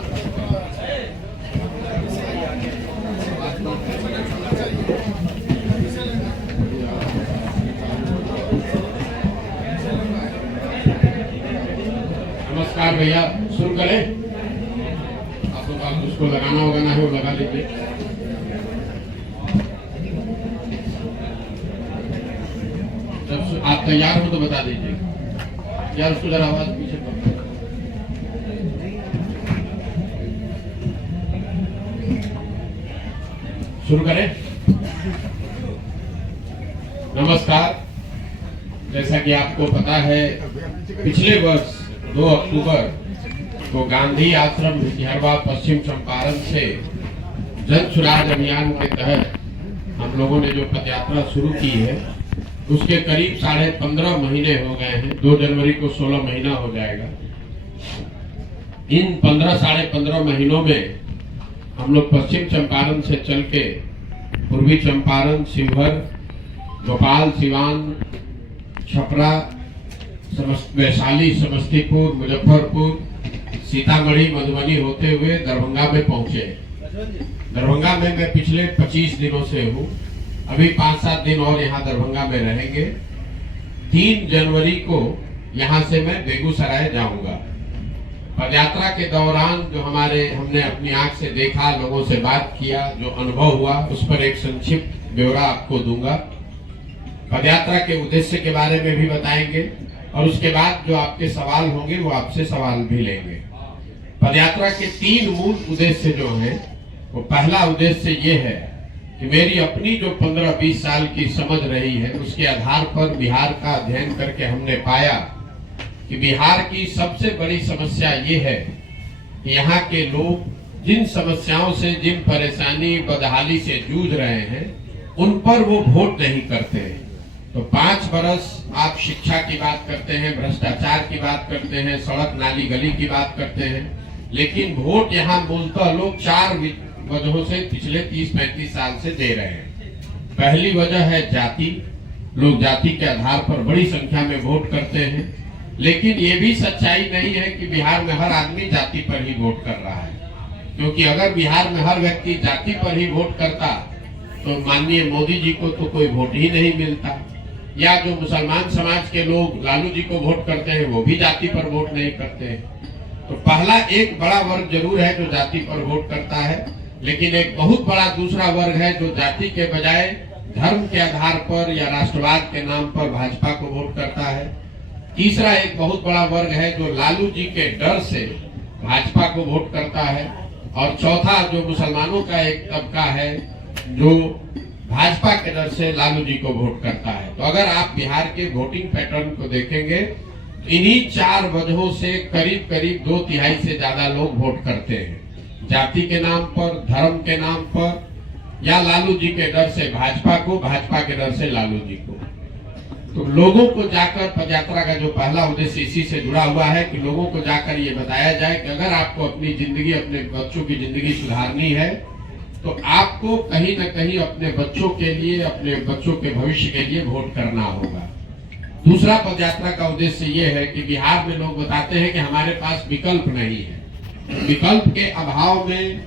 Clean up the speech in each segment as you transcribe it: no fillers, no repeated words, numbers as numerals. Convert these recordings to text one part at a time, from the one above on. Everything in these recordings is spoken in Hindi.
नमस्कार भैया, शुरू करें। आपको पास उसको लगाना होगा ना, है वो लगा लीजिए। जब आप तैयार हो तो बता दीजिए यार, उसको जरा आवाज पीछे कर। शुरू करें। नमस्कार। जैसा कि आपको पता है, पिछले वर्ष 2 अक्टूबर को गांधी आश्रम भितिहरवा पश्चिम चंपारण से जन सुराज अभियान के तहत हम लोगों ने जो पदयात्रा शुरू की है, उसके करीब 15.5 महीने हो गए हैं। 2 जनवरी को 16 महीना हो जाएगा। इन 15-15.5 महीनों में हम लोग पश्चिम चंपारण से चल के पूर्वी चंपारण, शिवहर, भोपाल, सिवान, छपरा, वैशाली, समस्तीपुर, मुजफ्फरपुर, सीतामढ़ी, मधुबनी होते हुए दरभंगा में पहुंचे। दरभंगा में मैं पिछले 25 दिनों से हूँ। अभी 5-7 दिन और यहाँ दरभंगा में रहेंगे। 3 जनवरी को यहाँ से मैं बेगूसराय जाऊंगा। पदयात्रा के दौरान जो हमने अपनी आंख से देखा, लोगों से बात किया, जो अनुभव हुआ, उस पर एक संक्षिप्त ब्यौरा आपको दूंगा। पदयात्रा के उद्देश्य के बारे में भी बताएंगे और उसके बाद जो आपके सवाल होंगे वो आपसे सवाल भी लेंगे। पदयात्रा के 3 मूल उद्देश्य जो हैं, वो पहला उद्देश्य ये है कि मेरी अपनी जो 15-20 साल की समझ रही है, उसके आधार पर बिहार का अध्ययन करके हमने पाया कि बिहार की सबसे बड़ी समस्या ये है कि यहाँ के लोग जिन समस्याओं से, जिन परेशानी, बदहाली से जूझ रहे हैं, उन पर वो वोट नहीं करते हैं। तो 5 बरस आप शिक्षा की बात करते हैं, भ्रष्टाचार की बात करते हैं, सड़क नाली गली की बात करते हैं, लेकिन वोट यहाँ मूलतः लोग 4 वजहों से पिछले 30-35 साल से दे रहे हैं। पहली वजह है जाति। लोग जाति के आधार पर बड़ी संख्या में वोट करते हैं, लेकिन ये भी सच्चाई नहीं है कि बिहार में हर आदमी जाति पर ही वोट कर रहा है। क्योंकि अगर बिहार में हर व्यक्ति जाति पर ही वोट करता तो माननीय मोदी जी को तो कोई वोट ही नहीं मिलता, या जो मुसलमान समाज के लोग लालू जी को वोट करते हैं वो भी जाति पर वोट नहीं करते हैं। तो पहला एक बड़ा वर्ग जरूर है जो जाति पर वोट करता है, लेकिन एक बहुत बड़ा दूसरा वर्ग है जो जाति के बजाय धर्म के आधार पर या राष्ट्रवाद के नाम पर भाजपा को वोट करता है। तीसरा एक बहुत बड़ा वर्ग है जो लालू जी के डर से भाजपा को वोट करता है। और चौथा जो मुसलमानों का एक तबका है जो भाजपा के डर से लालू जी को वोट करता है। तो अगर आप बिहार के वोटिंग पैटर्न को देखेंगे तो इन्हीं 4 वजहों से करीब करीब 2/3 से ज्यादा लोग वोट करते हैं। जाति के नाम पर, धर्म के नाम पर, या लालू जी के डर से भाजपा को, भाजपा के डर से लालू जी को। तो लोगों को जाकर, पदयात्रा का जो पहला उद्देश्य इसी से जुड़ा हुआ है कि लोगों को जाकर ये बताया जाए कि अगर आपको अपनी जिंदगी, अपने बच्चों की जिंदगी सुधारनी है तो आपको कहीं न कहीं अपने बच्चों के लिए, अपने बच्चों के भविष्य के लिए वोट करना होगा। दूसरा पदयात्रा का उद्देश्य ये है कि बिहार में लोग बताते हैं कि हमारे पास विकल्प नहीं है। विकल्प के अभाव में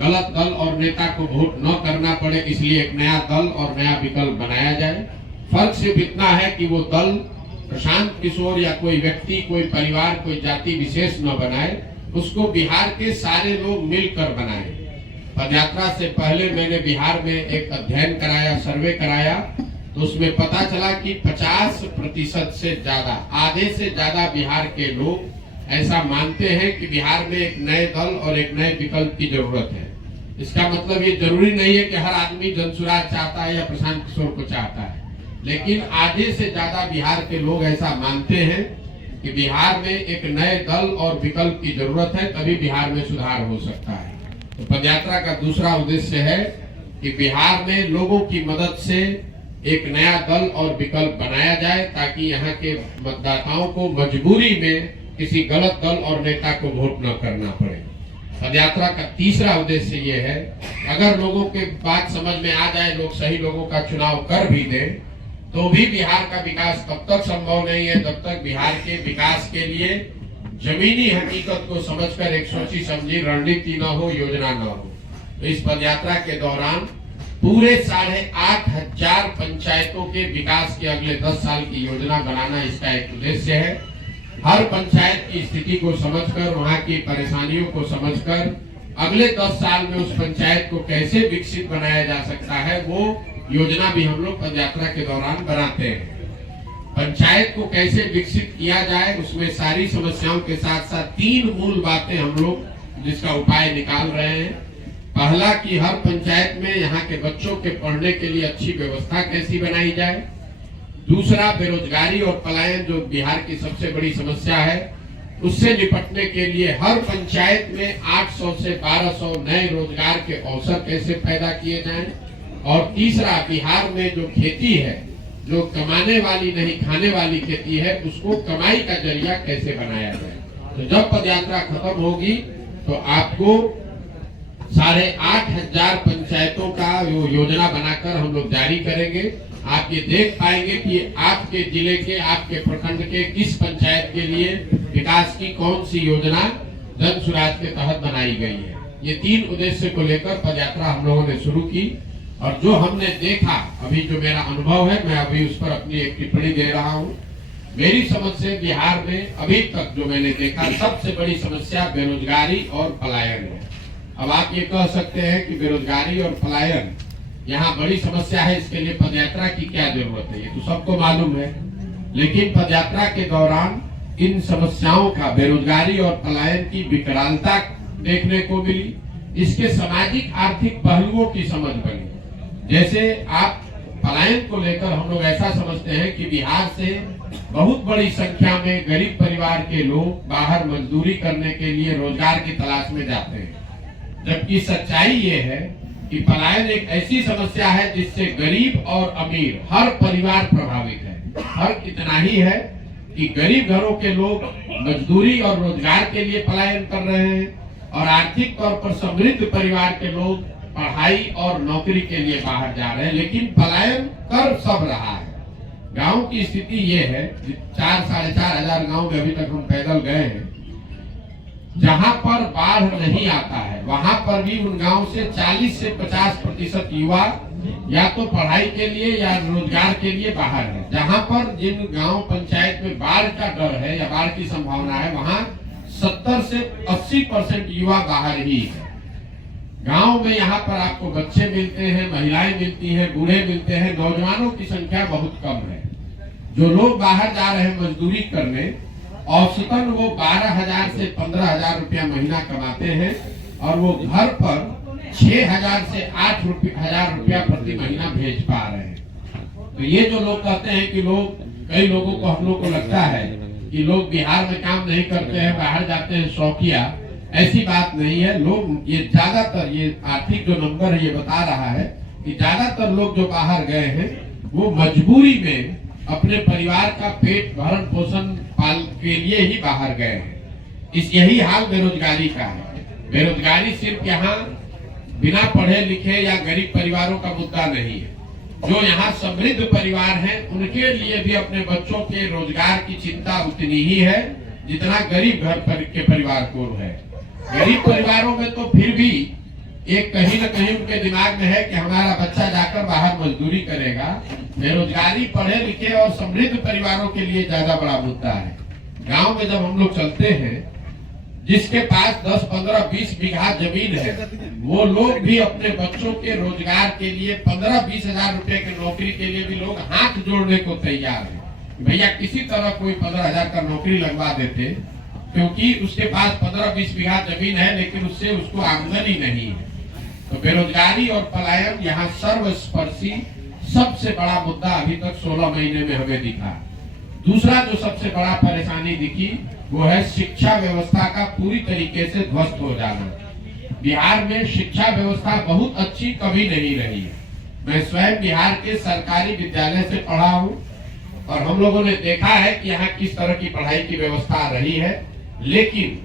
गलत दल और नेता को वोट न करना पड़े, इसलिए एक नया दल और नया विकल्प बनाया जाए। फर्क सिर्फ इतना है कि वो दल प्रशांत किशोर या कोई व्यक्ति, कोई परिवार, कोई जाति विशेष न बनाए, उसको बिहार के सारे लोग मिलकर बनाए। पदयात्रा से पहले मैंने बिहार में एक अध्ययन कराया, सर्वे कराया, तो उसमें पता चला कि 50% से ज्यादा, आधे से ज्यादा बिहार के लोग ऐसा मानते हैं कि बिहार में एक नए दल और एक नए विकल्प की जरूरत है। इसका मतलब ये जरूरी नहीं है कि हर आदमी जनसुराज चाहता है या प्रशांत किशोर को चाहता है, लेकिन आधे से ज्यादा बिहार के लोग ऐसा मानते हैं कि बिहार में एक नए दल और विकल्प की जरूरत है, तभी बिहार में सुधार हो सकता है। तो पदयात्रा का दूसरा उद्देश्य है कि बिहार में लोगों की मदद से एक नया दल और विकल्प बनाया जाए, ताकि यहाँ के मतदाताओं को मजबूरी में किसी गलत दल और नेता को वोट न करना पड़े। पदयात्रा का तीसरा उद्देश्य ये है, अगर लोगों के बात समझ में आ जाए, लोग सही लोगों का चुनाव कर भी दें, तो भी बिहार का विकास तब तक संभव नहीं है जब तक बिहार के विकास के लिए जमीनी हकीकत को समझकर एक सोची समझी रणनीति न हो, योजना न हो। तो इस पदयात्रा के दौरान पूरे 8,500 पंचायतों के विकास के अगले 10 साल की योजना बनाना इसका एक उद्देश्य है। हर पंचायत की स्थिति को समझकर, वहां की परेशानियों को समझकर अगले 10 साल में उस पंचायत को कैसे विकसित बनाया जा सकता है, वो योजना भी हम लोग पदयात्रा के दौरान बनाते हैं। पंचायत को कैसे विकसित किया जाए, उसमें सारी समस्याओं के साथ साथ 3 मूल बातें हम लोग जिसका उपाय निकाल रहे हैं। पहला कि हर पंचायत में यहाँ के बच्चों के पढ़ने के लिए अच्छी व्यवस्था कैसी बनाई जाए। दूसरा, बेरोजगारी और पलायन जो बिहार की सबसे बड़ी समस्या है, उससे निपटने के लिए हर पंचायत में 800 से 1200 नए रोजगार के अवसर कैसे पैदा किए जाएं। और तीसरा, बिहार में जो खेती है, जो कमाने वाली नहीं खाने वाली खेती है, उसको कमाई का जरिया कैसे बनाया जाए। तो जब पदयात्रा खत्म होगी तो आपको 8,500 पंचायतों का वो योजना बनाकर हम लोग जारी करेंगे। आप ये देख पाएंगे कि आपके जिले के, आपके प्रखंड के किस पंचायत के लिए विकास की कौन सी योजना जन सुराज के तहत बनाई गई है। ये 3 उद्देश्य को लेकर पदयात्रा हम लोगों ने शुरू की। और जो हमने देखा, अभी जो मेरा अनुभव है, मैं अभी उस पर अपनी एक टिप्पणी दे रहा हूँ। मेरी समझ से बिहार में अभी तक जो मैंने देखा, सबसे बड़ी समस्या बेरोजगारी और पलायन है। अब आप ये कह सकते हैं कि बेरोजगारी और पलायन यहाँ बड़ी समस्या है, इसके लिए पदयात्रा की क्या जरूरत है, ये तो सबको मालूम है। लेकिन पदयात्रा के दौरान इन समस्याओं का, बेरोजगारी और पलायन की विकरालता देखने को मिली। इसके सामाजिक आर्थिक पहलुओं की समझ बनी। जैसे आप पलायन को लेकर हम लोग ऐसा समझते हैं कि बिहार से बहुत बड़ी संख्या में गरीब परिवार के लोग बाहर मजदूरी करने के लिए रोजगार की तलाश में जाते हैं, जबकि सच्चाई ये है कि पलायन एक ऐसी समस्या है जिससे गरीब और अमीर हर परिवार प्रभावित है। फर्क इतना ही है कि गरीब घरों के लोग मजदूरी और रोजगार के लिए पलायन कर रहे हैं और आर्थिक तौर पर समृद्ध परिवार के लोग पढ़ाई और नौकरी के लिए बाहर जा रहे हैं। लेकिन पलायन कर सब रहा है। गांव की स्थिति ये है, 4-4,500 गांव में अभी तक हम पैदल गए हैं, जहां पर बाढ़ नहीं आता है वहां पर भी उन गांव से 40 से 50% युवा या तो पढ़ाई के लिए या रोजगार के लिए बाहर है। जहां पर जिन गांव पंचायत में बाढ़ का डर है या बाढ़ की संभावना है, वहां 70 से 80% युवा बाहर ही है। गांव में यहाँ पर आपको बच्चे मिलते हैं, महिलाएं मिलती हैं, बूढ़े मिलते हैं, नौजवानों की संख्या बहुत कम है। जो लोग बाहर जा रहे हैं मजदूरी करने, औसतन वो 12,000 से 15,000 रुपया महीना कमाते हैं और वो घर पर 6,000 से 8,000 रुपया प्रति महीना भेज पा रहे हैं। तो ये जो लोग कहते हैं कि कई लोगों को, हम लोग को लगता है कि लोग बिहार में काम नहीं करते हैं, बाहर जाते हैं शौकिया, ऐसी बात नहीं है। लोग ये ज्यादातर, ये आर्थिक जो नंबर है ये बता रहा है कि ज्यादातर लोग जो बाहर गए हैं वो मजबूरी में अपने परिवार का पेट भरण पोषण पाल के लिए ही बाहर गए हैं। यही हाल बेरोजगारी का है। बेरोजगारी सिर्फ यहाँ बिना पढ़े लिखे या गरीब परिवारों का मुद्दा नहीं है। जो यहाँ समृद्ध परिवार हैं उनके लिए भी अपने बच्चों के रोजगार की चिंता उतनी ही है जितना गरीब घर पर के परिवार को है। गरीब परिवारों में तो फिर भी एक कहीं न कहीं उनके दिमाग में है कि हमारा बच्चा जाकर बाहर मजदूरी करेगा। बेरोजगारी पढ़े लिखे और समृद्ध परिवारों के लिए ज्यादा बड़ा मुद्दा है। गांव में जब हम लोग चलते हैं, जिसके पास 10, 15, 20 बीघा जमीन है, वो लोग भी अपने बच्चों के रोजगार के लिए 15-20 हजार रुपए की नौकरी के लिए भी लोग हाथ जोड़ने को तैयार है। भैया किसी तरह कोई 15,000 का नौकरी लगवा देते, क्योंकि उसके पास 15-20 बीघा जमीन है लेकिन उससे उसको आमदनी नहीं है। तो बेरोजगारी और पलायन यहाँ सर्वस्पर्शी सबसे बड़ा मुद्दा अभी तक 16 महीने में हमें दिखा। दूसरा जो सबसे बड़ा परेशानी दिखी वो है शिक्षा व्यवस्था का पूरी तरीके से ध्वस्त हो जाना। बिहार में शिक्षा व्यवस्था बहुत अच्छी कभी नहीं रही है। मैं स्वयं बिहार के सरकारी विद्यालय से पढ़ा हूँ और हम लोगों ने देखा है कि यहाँ किस तरह की पढ़ाई की व्यवस्था रही है। लेकिन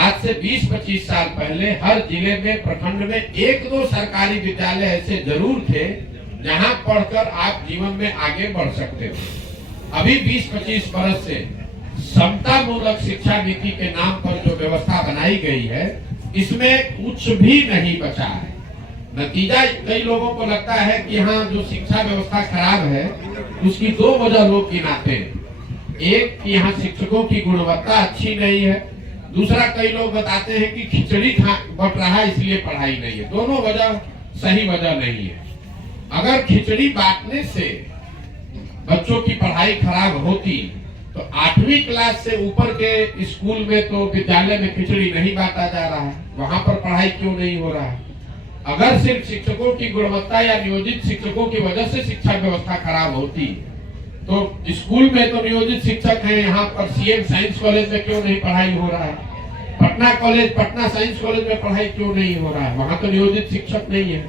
आज से 20-25 साल पहले हर जिले में, प्रखंड में 1-2 सरकारी विद्यालय ऐसे जरूर थे जहां पढ़कर आप जीवन में आगे बढ़ सकते थे। अभी 20-25 बरस से समता मूलक शिक्षा नीति के नाम पर जो व्यवस्था बनाई गई है, इसमें कुछ भी नहीं बचा है। नतीजा कई लोगों को लगता है कि हाँ, जो शिक्षा व्यवस्था खराब है उसकी दो वजह लोग गिनाते हैं। एक कि यहाँ शिक्षकों की गुणवत्ता अच्छी नहीं है, दूसरा कई लोग बताते हैं कि खिचड़ी बट रहा है इसलिए पढ़ाई नहीं है। दोनों वजह सही वजह नहीं है। अगर खिचड़ी बांटने से बच्चों की पढ़ाई खराब होती तो 8वीं क्लास से ऊपर के स्कूल में तो विद्यालय में खिचड़ी नहीं बांटा जा रहा है, वहां पर पढ़ाई क्यों नहीं हो रहा है? अगर सिर्फ शिक्षकों की गुणवत्ता या नियोजित शिक्षकों की वजह से शिक्षा व्यवस्था खराब होती तो स्कूल में तो नियोजित शिक्षक हैं, यहाँ पर सीएम साइंस कॉलेज में क्यों नहीं पढ़ाई हो रहा है? पटना साइंस कॉलेज में पढ़ाई क्यों नहीं हो रहा है? वहां तो नियोजित शिक्षक नहीं है।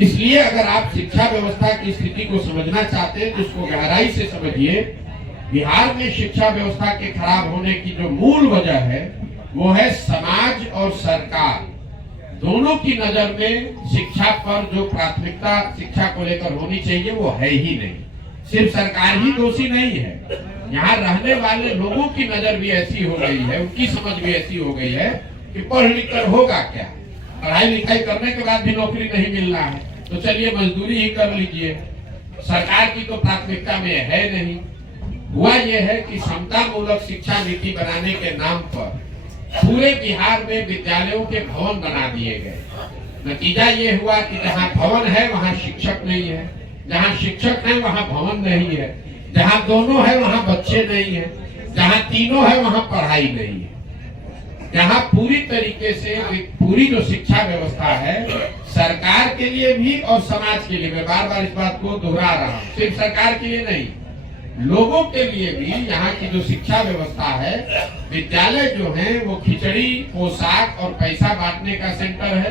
इसलिए अगर आप शिक्षा व्यवस्था की स्थिति को समझना चाहते हैं तो उसको गहराई से समझिए। बिहार में शिक्षा व्यवस्था के खराब होने की जो मूल वजह है वो है समाज और सरकार दोनों की नजर में शिक्षा पर जो प्राथमिकता शिक्षा को लेकर होनी चाहिए वो है ही नहीं। सिर्फ सरकार ही दोषी नहीं है, यहाँ रहने वाले लोगों की नजर भी ऐसी हो गई है, उनकी समझ भी ऐसी हो गई है कि पढ़ लिख कर होगा क्या, पढ़ाई लिखाई करने के बाद भी नौकरी नहीं मिल रहा है तो चलिए मजदूरी ही कर लीजिए, सरकार की तो प्राथमिकता में है नहीं। हुआ यह है कि समता मूलक शिक्षा नीति बनाने के नाम पर पूरे बिहार में विद्यालयों के भवन बना दिए गए। नतीजा ये हुआ कि जहाँ भवन है वहाँ शिक्षक नहीं है, जहाँ शिक्षक है वहाँ भवन नहीं है, जहाँ दोनों है वहाँ बच्चे नहीं है, जहाँ तीनों है वहाँ पढ़ाई नहीं है। यहाँ पूरी तरीके से पूरी जो शिक्षा व्यवस्था है सरकार के लिए भी और समाज के लिए, मैं बार बार इस बात को दोहरा रहा हूँ, सिर्फ सरकार के लिए नहीं, लोगों के लिए भी यहाँ की जो शिक्षा व्यवस्था है, विद्यालय जो है वो खिचड़ी, पोशाक और पैसा बांटने का सेंटर है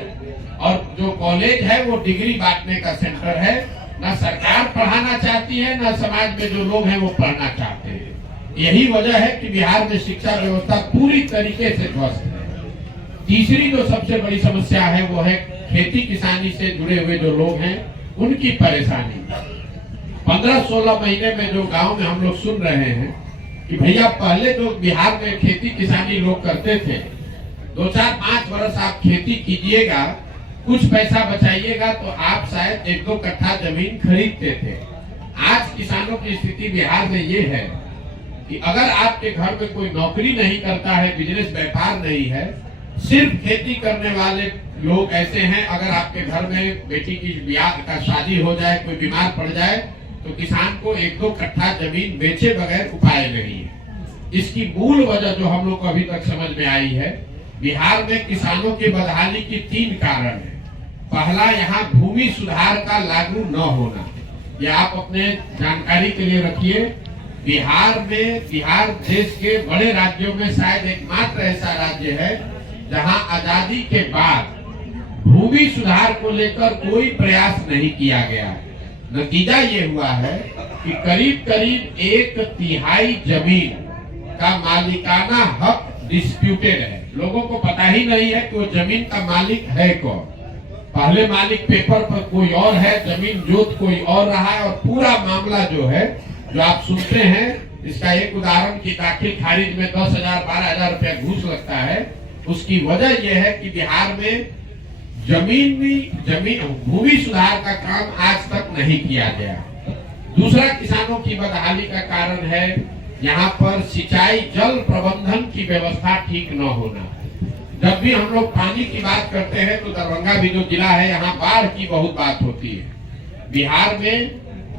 और जो कॉलेज है वो डिग्री बांटने का सेंटर है। ना सरकार पढ़ाना चाहती है, ना समाज में जो लोग हैं वो पढ़ना चाहते हैं। यही वजह है कि बिहार में शिक्षा व्यवस्था पूरी तरीके से ध्वस्त है। तीसरी जो सबसे बड़ी समस्या है वो है खेती किसानी से जुड़े हुए जो लोग हैं उनकी परेशानी। 15-16 महीने में जो गांव में हम लोग सुन रहे हैं कि भैया पहले जो बिहार में खेती किसानी लोग करते थे, 2-4-5 वर्ष आप खेती कीजिएगा, कुछ पैसा बचाइएगा तो आप शायद 1-2 कट्ठा जमीन खरीदते थे। आज किसानों की स्थिति बिहार में ये है कि अगर आपके घर में कोई नौकरी नहीं करता है, बिजनेस व्यापार नहीं है, सिर्फ खेती करने वाले लोग ऐसे हैं, अगर आपके घर में बेटी की ब्याह का शादी हो जाए, कोई बीमार पड़ जाए तो किसान को 1-2 कट्ठा जमीन बेचे बगैर उपाय नहीं है। इसकी मूल वजह जो हम लोग को अभी तक समझ में आई है, बिहार में किसानों की बदहाली की 3 कारण है। पहला, यहाँ भूमि सुधार का लागू न होना, यह आप अपने जानकारी के लिए रखिए। बिहार देश के बड़े राज्यों में शायद एकमात्र ऐसा राज्य है जहां आजादी के बाद भूमि सुधार को लेकर कोई प्रयास नहीं किया गया है। नतीजा ये हुआ है कि करीब 1/3 जमीन का मालिकाना हक डिस्प्यूटेड है। लोगों को पता ही नहीं है कि वो जमीन का मालिक है कौन। पहले मालिक पेपर पर कोई और है, जमीन जोत कोई और रहा है और पूरा मामला जो है जो आप सुनते हैं, इसका एक उदाहरण की दाखिल खारिज में 10,000 12,000 रुपया घूस लगता है। उसकी वजह यह है कि बिहार में भूमि सुधार का काम आज तक नहीं किया गया। दूसरा किसानों की बदहाली का कारण है यहाँ पर सिंचाई जल प्रबंधन की व्यवस्था ठीक न होना। जब भी हम लोग पानी की बात करते हैं तो दरभंगा भी जो जिला है, यहाँ बाढ़ की बहुत बात होती है। बिहार में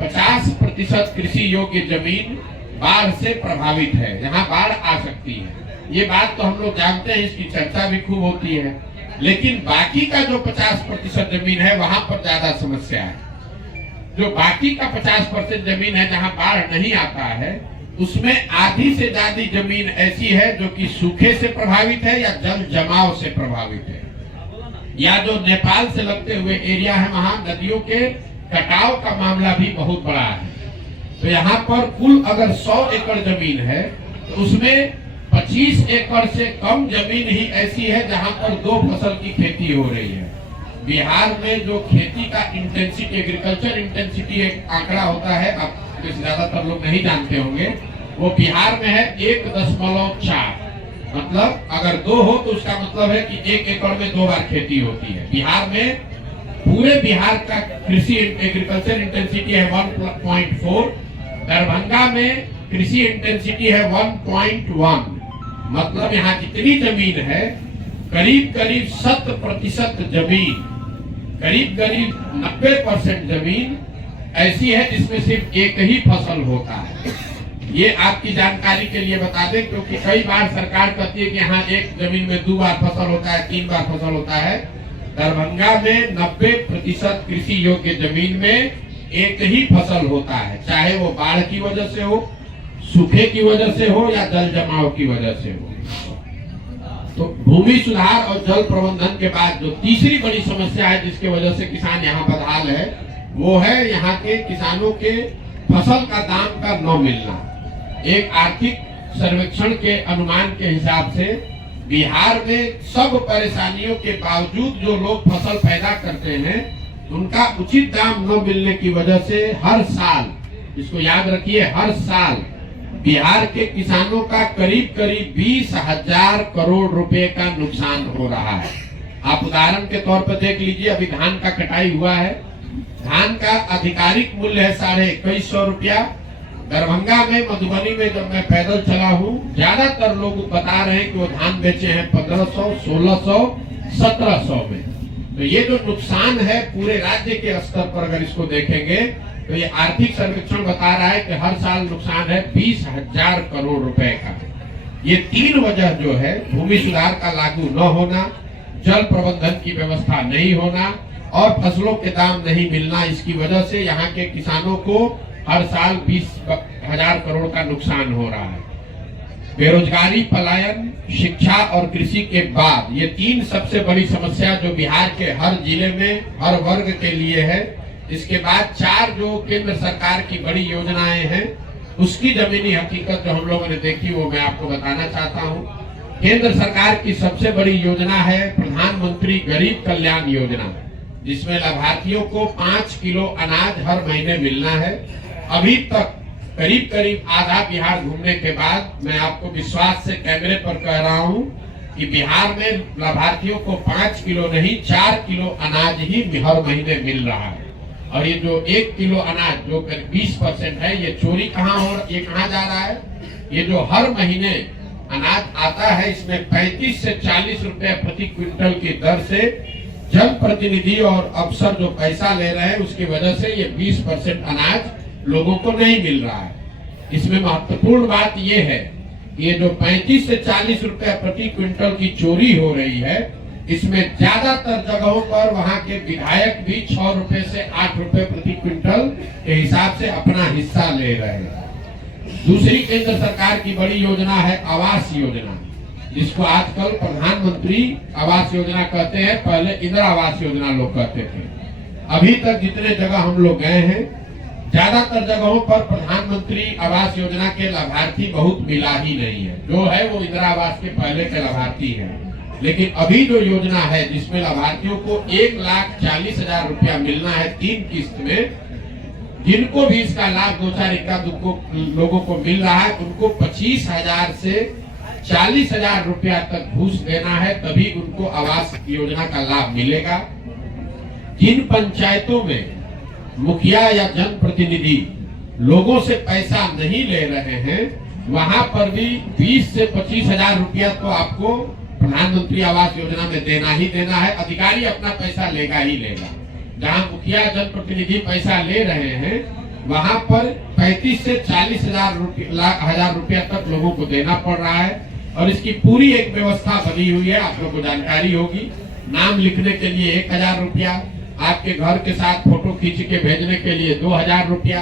50% कृषि योग्य जमीन बाढ़ से प्रभावित है, यहाँ बाढ़ आ सकती है। ये बात तो हम लोग जानते हैं, इसकी चर्चा भी खूब होती है, लेकिन बाकी का जो 50% जमीन है वहां पर ज्यादा समस्या है। जो बाकी का 50% जमीन है जहां बाढ़ नहीं आता है, उसमें आधी से ज्यादा जमीन ऐसी है जो कि सूखे से प्रभावित है या जल जमाव से प्रभावित है, या जो नेपाल से लगते हुए एरिया है वहां नदियों के कटाव का मामला भी बहुत बड़ा है। तो यहाँ पर कुल अगर 100 एकड़ जमीन है तो उसमें 25 एकड़ से कम जमीन ही ऐसी है जहां पर 2 फसल की खेती हो रही है। बिहार में जो खेती का इंटेंसिटी, एग्रीकल्चर इंटेंसिटी एक आंकड़ा होता है, आप ज्यादातर लोग नहीं जानते होंगे, वो बिहार में है 1.4। मतलब अगर 2 हो तो उसका मतलब है कि 1 एकड़ में 2 बार खेती होती है। बिहार में पूरे बिहार का कृषि एग्रीकल्चर इंटेंसिटी है 1.4। दरभंगा में कृषि इंटेंसिटी है 1.1। मतलब यहाँ जितनी जमीन है करीब करीब 100% जमीन, करीब करीब 90% जमीन ऐसी है जिसमें सिर्फ एक ही फसल होता है। ये आपकी जानकारी के लिए बता दें, क्योंकि कई बार सरकार कहती है कि यहाँ एक जमीन में 2 बार फसल होता है, 3 बार फसल होता है। दरभंगा में 90% कृषि योग्य जमीन में एक ही फसल होता है, चाहे वो बाढ़ की वजह से हो, सूखे की वजह से हो या जल जमाव की वजह से हो। तो भूमि सुधार और जल प्रबंधन के बाद जो तीसरी बड़ी समस्या है जिसके वजह से किसान यहाँ बदहाल है, वो है यहाँ के किसानों के फसल का दाम का न मिलना। एक आर्थिक सर्वेक्षण के अनुमान के हिसाब से बिहार में सब परेशानियों के बावजूद जो लोग फसल पैदा करते हैं उनका उचित दाम न मिलने की वजह से हर साल, इसको याद रखिए, हर साल बिहार के किसानों का करीब करीब 20,000 करोड़ रुपए का नुकसान हो रहा है। आप उदाहरण के तौर पर देख लीजिए, अभी धान का कटाई हुआ है, धान का आधिकारिक मूल्य है 2,250 रुपया। दरभंगा में, मधुबनी में जब मैं पैदल चला हूँ, ज्यादातर लोग बता रहे हैं कि वो धान बेचे हैं 1500, 1600, 1700 में। तो ये जो नुकसान है पूरे राज्य के स्तर पर अगर इसको देखेंगे तो ये आर्थिक सर्वेक्षण बता रहा है कि हर साल नुकसान है 20,000 करोड़ रुपए का। ये 3 वजह जो है, भूमि सुधार का लागू न होना, जल प्रबंधन की व्यवस्था नहीं होना और फसलों के दाम नहीं मिलना, इसकी वजह से यहाँ के किसानों को हर साल 20,000 करोड़ का नुकसान हो रहा है। बेरोजगारी, पलायन, शिक्षा और कृषि के बाद ये 3 सबसे बड़ी समस्या जो बिहार के हर जिले में हर वर्ग के लिए है। इसके बाद 4 जो केंद्र सरकार की बड़ी योजनाएं हैं उसकी जमीनी हकीकत जो हम लोगों ने देखी वो मैं आपको बताना चाहता हूँ। केंद्र सरकार की सबसे बड़ी योजना है प्रधानमंत्री गरीब कल्याण योजना, जिसमें लाभार्थियों को 5 किलो अनाज हर महीने मिलना है। अभी तक करीब करीब आधा बिहार घूमने के बाद मैं आपको विश्वास से कैमरे पर कह रहा हूं कि बिहार में लाभार्थियों को 5 किलो नहीं 4 किलो अनाज ही हर महीने मिल रहा है। और ये जो 1 किलो अनाज जो 20% है, ये चोरी ये कहाँ जा रहा है? ये जो हर महीने अनाज आता है इसमें 35 से 40 रुपए प्रति क्विंटल की दर से जनप्रतिनिधि और अफसर जो पैसा ले रहे हैं उसकी वजह से ये 20% अनाज लोगों को नहीं मिल रहा है। इसमें महत्वपूर्ण बात यह है कि ये जो 35 से 40 रुपए प्रति क्विंटल की चोरी हो रही है, इसमें ज्यादातर जगहों पर वहां के विधायक भी 6 रुपए से 8 रुपए प्रति क्विंटल के हिसाब से अपना हिस्सा ले रहे हैं। दूसरी केंद्र सरकार की बड़ी योजना है आवास योजना, जिसको आजकल प्रधानमंत्री आवास योजना कहते हैं, पहले इंदिरा आवास योजना लोग कहते थे। अभी तक जितने जगह हम लोग गए हैं, ज्यादातर जगहों पर प्रधानमंत्री आवास योजना के लाभार्थी बहुत मिला ही नहीं है। जो है वो इंदिरा आवास के पहले के लाभार्थी हैं। लेकिन अभी जो योजना है जिसमें लाभार्थियों को 1,40,000 रुपया मिलना है 3 किस्त में, जिनको भी इसका लाभ 2-4 लोगों को मिल रहा है, उनको 25,000 से 40,000 रुपया तक घूस देना है, तभी उनको आवास योजना का लाभ मिलेगा। जिन पंचायतों में मुखिया या जनप्रतिनिधि लोगों से पैसा नहीं ले रहे हैं, वहां पर भी 20 से 25,000 रुपया तो आपको प्रधानमंत्री आवास योजना में देना ही देना है। अधिकारी अपना पैसा लेगा ही लेगा। जहां मुखिया जनप्रतिनिधि पैसा ले रहे हैं वहां पर 35 से 40,000 रुपया तक लोगों को देना पड़ रहा है। और इसकी पूरी एक व्यवस्था बनी हुई है, आप लोगों को जानकारी होगी। नाम लिखने के लिए 1,000 रुपया, आपके घर के साथ फोटो खींच के भेजने के लिए 2,000 रुपया,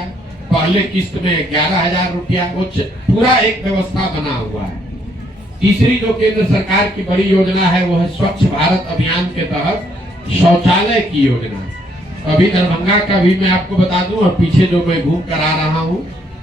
पहले किस्त में 11,000 रुपया, वो पूरा एक व्यवस्था बना हुआ है। तीसरी जो केंद्र सरकार की बड़ी योजना है वो है स्वच्छ भारत अभियान के तहत शौचालय की योजना। अभी दरभंगा का भी मैं आपको बता दूं, और पीछे जो मैं घूम कर आ रहा हूं,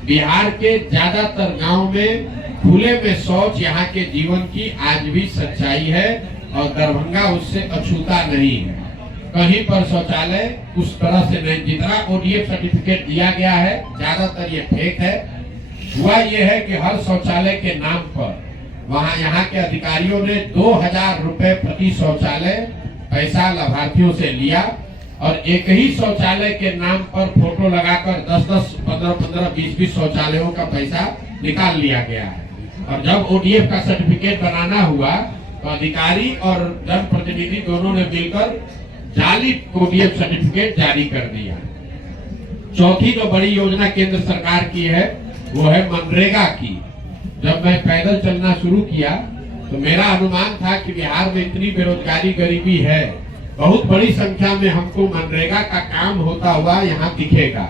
बिहार के ज्यादातर गांव में खुले में शौच यहाँ के जीवन की आज भी सच्चाई है और दरभंगा उससे अछूता नहीं है। कहीं पर शौचालय उस तरह से नहीं, जितना ओडीएफ सर्टिफिकेट दिया गया है ज्यादातर ये फेक है। हुआ ये है कि हर शौचालय के नाम पर वहां यहाँ के अधिकारियों ने 2000 रुपए प्रति शौचालय पैसा लाभार्थियों से लिया और एक ही शौचालय के नाम पर फोटो लगाकर 10-10, 15-15, 20-20 शौचालयों का पैसा निकाल लिया गया है। और जब ओडीएफ का सर्टिफिकेट बनाना हुआ तो अधिकारी और जनप्रतिनिधि दोनों ने मिलकर जाली ओडीएफ सर्टिफिकेट जारी कर दिया। चौथी जो बड़ी योजना केंद्र सरकार की है वो है मनरेगा की। जब मैं पैदल चलना शुरू किया तो मेरा अनुमान था कि बिहार में इतनी बेरोजगारी गरीबी है, बहुत बड़ी संख्या में हमको मनरेगा का काम होता हुआ यहाँ दिखेगा।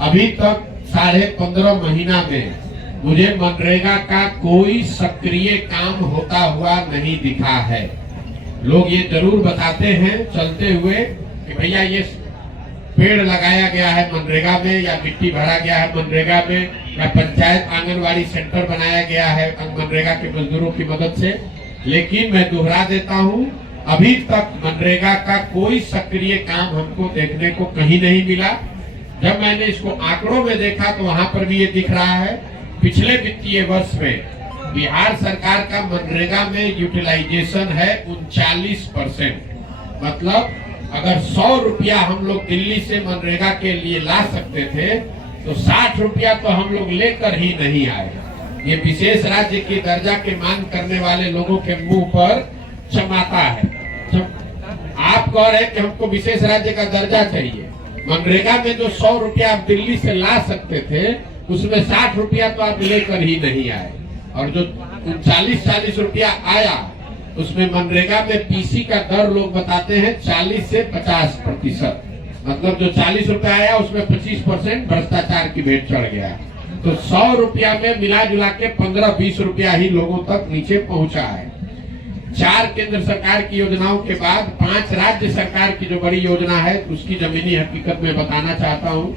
अभी तक 15.5 महीना में मुझे मनरेगा का कोई सक्रिय काम होता हुआ नहीं दिखा है। लोग ये जरूर बताते हैं चलते हुए कि भैया ये पेड़ लगाया गया है मनरेगा में, या मिट्टी भरा गया है मनरेगा में, या पंचायत आंगनवाड़ी सेंटर बनाया गया है मनरेगा के मजदूरों की मदद से। लेकिन मैं दोहरा देता हूँ, अभी तक मनरेगा का कोई सक्रिय काम हमको देखने को कहीं नहीं मिला। जब मैंने इसको आंकड़ों में देखा तो वहां पर भी ये दिख रहा है, पिछले वित्तीय वर्ष में बिहार सरकार का मनरेगा में यूटिलाइजेशन है 39%। मतलब अगर 100 रुपया हम लोग दिल्ली से मनरेगा के लिए ला सकते थे तो 60 रुपया तो हम लोग लेकर ही नहीं आए। ये विशेष राज्य की दर्जा के मांग करने वाले लोगों के मुंह पर चमाता है। आप कह रहे हैं कि हमको विशेष राज्य का दर्जा चाहिए। मनरेगा में जो 100 रुपया आप दिल्ली से ला सकते थे उसमें 60 रुपया तो आप लेकर ही नहीं आए, और जो 40 रुपया आया उसमें मनरेगा में पीसी का दर लोग बताते हैं 40 से 50%। मतलब जो 40 रुपया आया उसमें 25% भ्रष्टाचार की भेंट चढ़ गया। तो 100 रुपया में मिला जुला के 15-20 रुपया ही लोगों तक नीचे पहुंचा है। 4 केंद्र सरकार की योजनाओं के बाद 5 राज्य सरकार की जो बड़ी योजना है उसकी जमीनी हकीकत में बताना चाहता हूँ।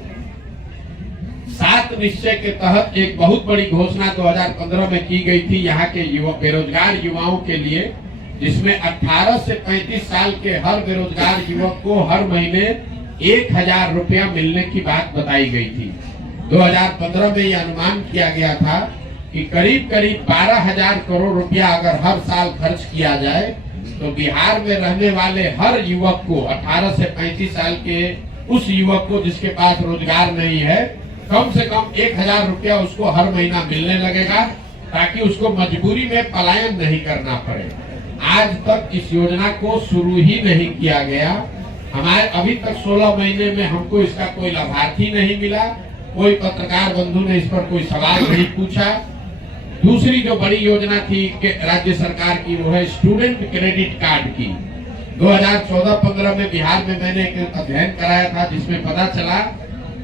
7 निश्चय के तहत एक बहुत बड़ी घोषणा 2015 में की गई थी यहाँ के बेरोजगार युवाओं के लिए, जिसमें 18 से 35 साल के हर बेरोजगार युवक को हर महीने 1000 रुपया मिलने की बात बताई गई थी। 2015 में यह अनुमान किया गया था कि करीब 12,000 करोड़ रुपया अगर हर साल खर्च किया जाए तो बिहार में रहने वाले हर युवक को, 18 से 35 साल के उस युवक को जिसके पास रोजगार नहीं है, कम से कम 1000 रुपया उसको हर महीना मिलने लगेगा, ताकि उसको मजबूरी में पलायन नहीं करना पड़े। आज तक इस योजना को शुरू ही नहीं किया गया। हमारे अभी तक 16 महीने में हमको इसका कोई लाभार्थी नहीं मिला, कोई पत्रकार बंधु ने इस पर कोई सवाल नहीं पूछा। दूसरी जो बड़ी योजना थी राज्य सरकार की वो है स्टूडेंट क्रेडिट कार्ड की। 2014-15 में बिहार में मैंने एक अध्ययन कराया था जिसमें पता चला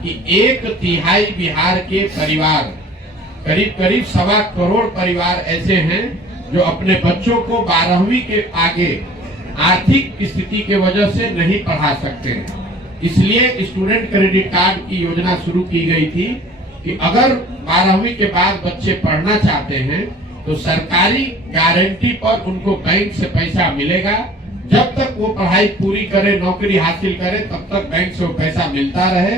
कि 1/3 बिहार के परिवार, करीब 1.25 करोड़ परिवार ऐसे हैं जो अपने बच्चों को 12वीं के आगे आर्थिक स्थिति के वजह से नहीं पढ़ा सकते। इसलिए स्टूडेंट क्रेडिट कार्ड की योजना शुरू की गई थी कि अगर 12वीं के बाद बच्चे पढ़ना चाहते हैं तो सरकारी गारंटी पर उनको बैंक से पैसा मिलेगा। जब तक वो पढ़ाई पूरी करे, नौकरी हासिल करे, तब तक बैंक से वो पैसा मिलता रहे,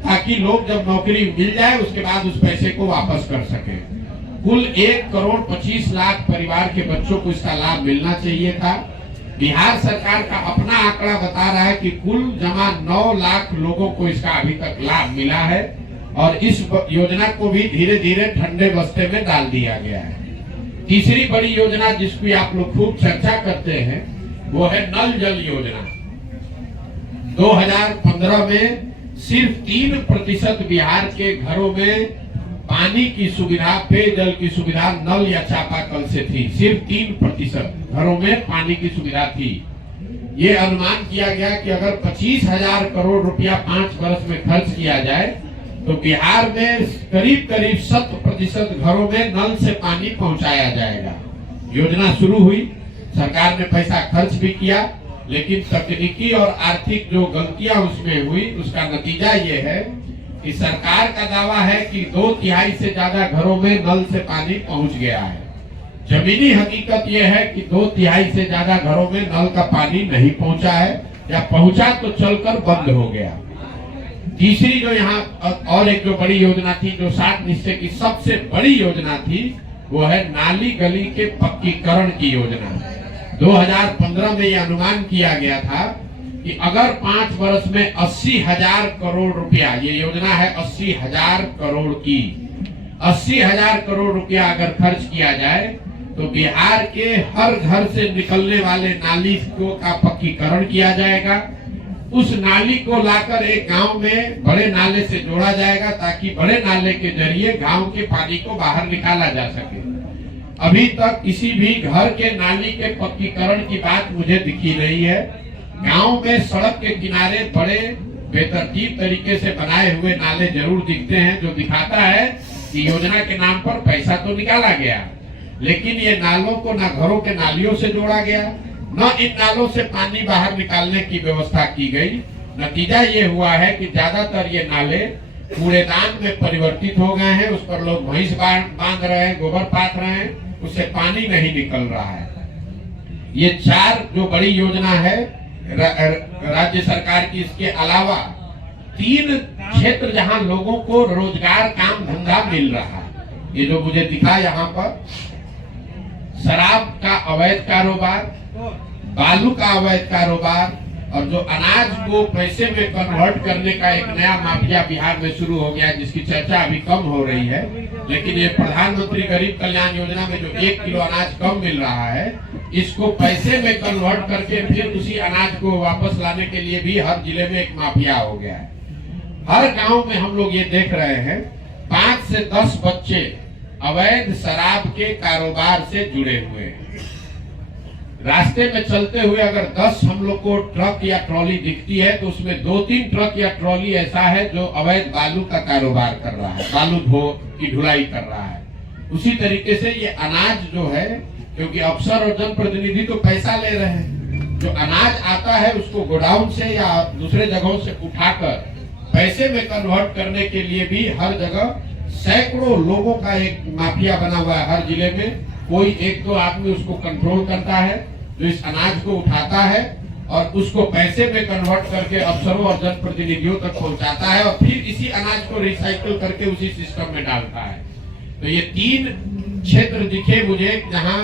ताकि लोग जब नौकरी मिल जाए उसके बाद उस पैसे को वापस कर सके। कुल 1,25,00,000 परिवार के बच्चों को इसका लाभ मिलना चाहिए था। बिहार सरकार का अपना आंकड़ा बता रहा है कि कुल जमा 9 लाख लोगों को इसका अभी तक लाभ मिला है, और इस योजना को भी धीरे धीरे ठंडे बस्ते में डाल दिया गया है। तीसरी बड़ी योजना जिसकी आप लोग खूब चर्चा करते हैं वो है नल जल योजना। 2015 में सिर्फ 3% बिहार के घरों में पानी की सुविधा, पेयजल की सुविधा नल या चापाकल से थी। सिर्फ 3% घरों में पानी की सुविधा थी। ये अनुमान किया गया कि अगर 25,000 करोड़ रुपया 5 वर्ष में खर्च किया जाए तो बिहार में करीब 100% घरों में नल से पानी पहुंचाया जाएगा। योजना शुरू हुई, सरकार ने पैसा खर्च भी किया, लेकिन तकनीकी और आर्थिक जो गलतियां उसमें हुई उसका नतीजा ये है कि सरकार का दावा है कि 2/3 से ज्यादा घरों में नल से पानी पहुंच गया है। जमीनी हकीकत यह है कि 2/3 से ज्यादा घरों में नल का पानी नहीं पहुंचा है, या पहुंचा तो चलकर बंद हो गया। तीसरी जो यहाँ और एक जो बड़ी योजना थी, जो 7 निश्चय की सबसे बड़ी योजना थी, वो है नाली गली के पक्कीकरण की योजना। 2015 में यह अनुमान किया गया था कि अगर 5 वर्ष में 80,000 करोड़ रुपया, ये योजना है 80,000 करोड़ की, 80,000 करोड़ रुपया अगर खर्च किया जाए तो बिहार के हर घर से निकलने वाले नाली को का पक्कीकरण किया जाएगा। उस नाली को लाकर एक गांव में बड़े नाले से जोड़ा जाएगा ताकि बड़े नाले के जरिए गांव के पानी को बाहर निकाला जा सके। अभी तक किसी भी घर के नाली के पक्कीकरण की बात मुझे दिखी नहीं है। गांव में सड़क के किनारे बड़े बेतरतीब तरीके से बनाए हुए नाले जरूर दिखते हैं, जो दिखाता है कि योजना के नाम पर पैसा तो निकाला गया, लेकिन ये नालों को न घरों के नालियों से जोड़ा गया, न इन नालों से पानी बाहर निकालने की व्यवस्था की गई। नतीजा ये हुआ है कि ज्यादातर ये नाले कूड़ेदान में परिवर्तित हो गए हैं। उस पर लोग भैंस बांध रहे हैं, गोबर पाथ रहे हैं, उससे पानी नहीं निकल रहा है। ये 4 जो बड़ी योजना है राज्य सरकार की, इसके अलावा 3 क्षेत्र जहां लोगों को रोजगार, काम धंधा मिल रहा है। ये जो मुझे दिखा यहाँ पर, शराब का अवैध कारोबार, बालू का अवैध कारोबार, और जो अनाज को पैसे में कन्वर्ट करने का एक नया माफिया बिहार में शुरू हो गया, जिसकी चर्चा अभी कम हो रही है, लेकिन ये प्रधानमंत्री गरीब कल्याण योजना में जो 1 किलो अनाज कम मिल रहा है, इसको पैसे में कन्वर्ट करके फिर उसी अनाज को वापस लाने के लिए भी हर जिले में एक माफिया हो गया है। हर गांव में हम लोग ये देख रहे हैं 5 से 10 बच्चे अवैध शराब के कारोबार से जुड़े हुए हैं। रास्ते में चलते हुए अगर 10 हम लोग को ट्रक या ट्रॉली दिखती है तो उसमें 2-3 ट्रक या ट्रॉली ऐसा है जो अवैध बालू का कारोबार कर रहा है, बालू की ढुलाई कर रहा है। उसी तरीके से ये अनाज जो है, क्योंकि अफसर और जनप्रतिनिधि तो पैसा ले रहे हैं, जो अनाज आता है उसको गोडाउन से या दूसरे जगहों से उठाकर पैसे में कन्वर्ट करने के लिए भी हर जगह सैकड़ों लोगों का एक माफिया बना हुआ है। हर जिले में कोई 1-2 आदमी उसको कंट्रोल करता है, जो इस अनाज को उठाता है और उसको पैसे में कन्वर्ट करके अफसरों और जनप्रतिनिधियों तक पहुंचाता है और फिर इसी अनाज को रिसाइकिल करके उसी सिस्टम में डालता है। तो ये 3 क्षेत्र दिखे मुझे जहां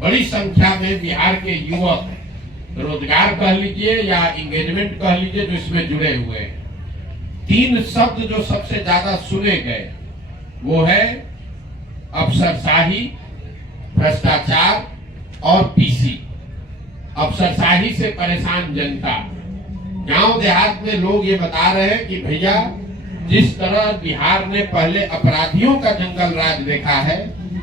बड़ी संख्या में बिहार के युवक रोजगार कह लीजिए या इंगेजमेंट कह लीजिए, जो इसमें जुड़े हुए हैं। 3 शब्द जो सबसे ज्यादा सुने गए वो है अफसरशाही, भ्रष्टाचार और पीसी। अफसरशाही से परेशान जनता, गांव देहात में लोग ये बता रहे हैं कि भैया जिस तरह बिहार ने पहले अपराधियों का जंगल राज देखा है,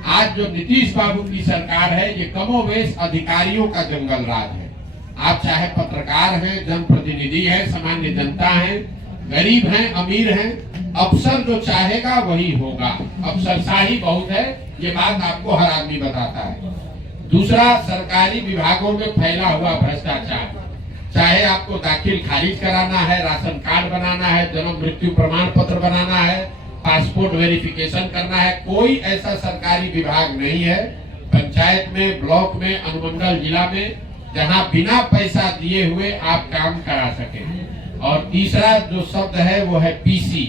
आज जो नीतीश बाबू की सरकार है ये कमोवेश अधिकारियों का जंगल राज है। आप चाहे पत्रकार हैं, जनप्रतिनिधि हैं, सामान्य जनता हैं, गरीब हैं, अमीर हैं, अफसर जो चाहेगा वही होगा। अफसरशाही बहुत है, ये बात आपको हर आदमी बताता है। दूसरा, सरकारी विभागों में फैला हुआ भ्रष्टाचार, चाहे आपको दाखिल खारिज कराना है, राशन कार्ड बनाना है, जन्म मृत्यु प्रमाण पत्र बनाना है, पासपोर्ट वेरिफिकेशन करना है, कोई ऐसा सरकारी विभाग नहीं है पंचायत में, ब्लॉक में, अनुमंडल, जिला में जहां बिना पैसा दिए हुए आप काम करा सके। और तीसरा जो शब्द है वो है पीसी।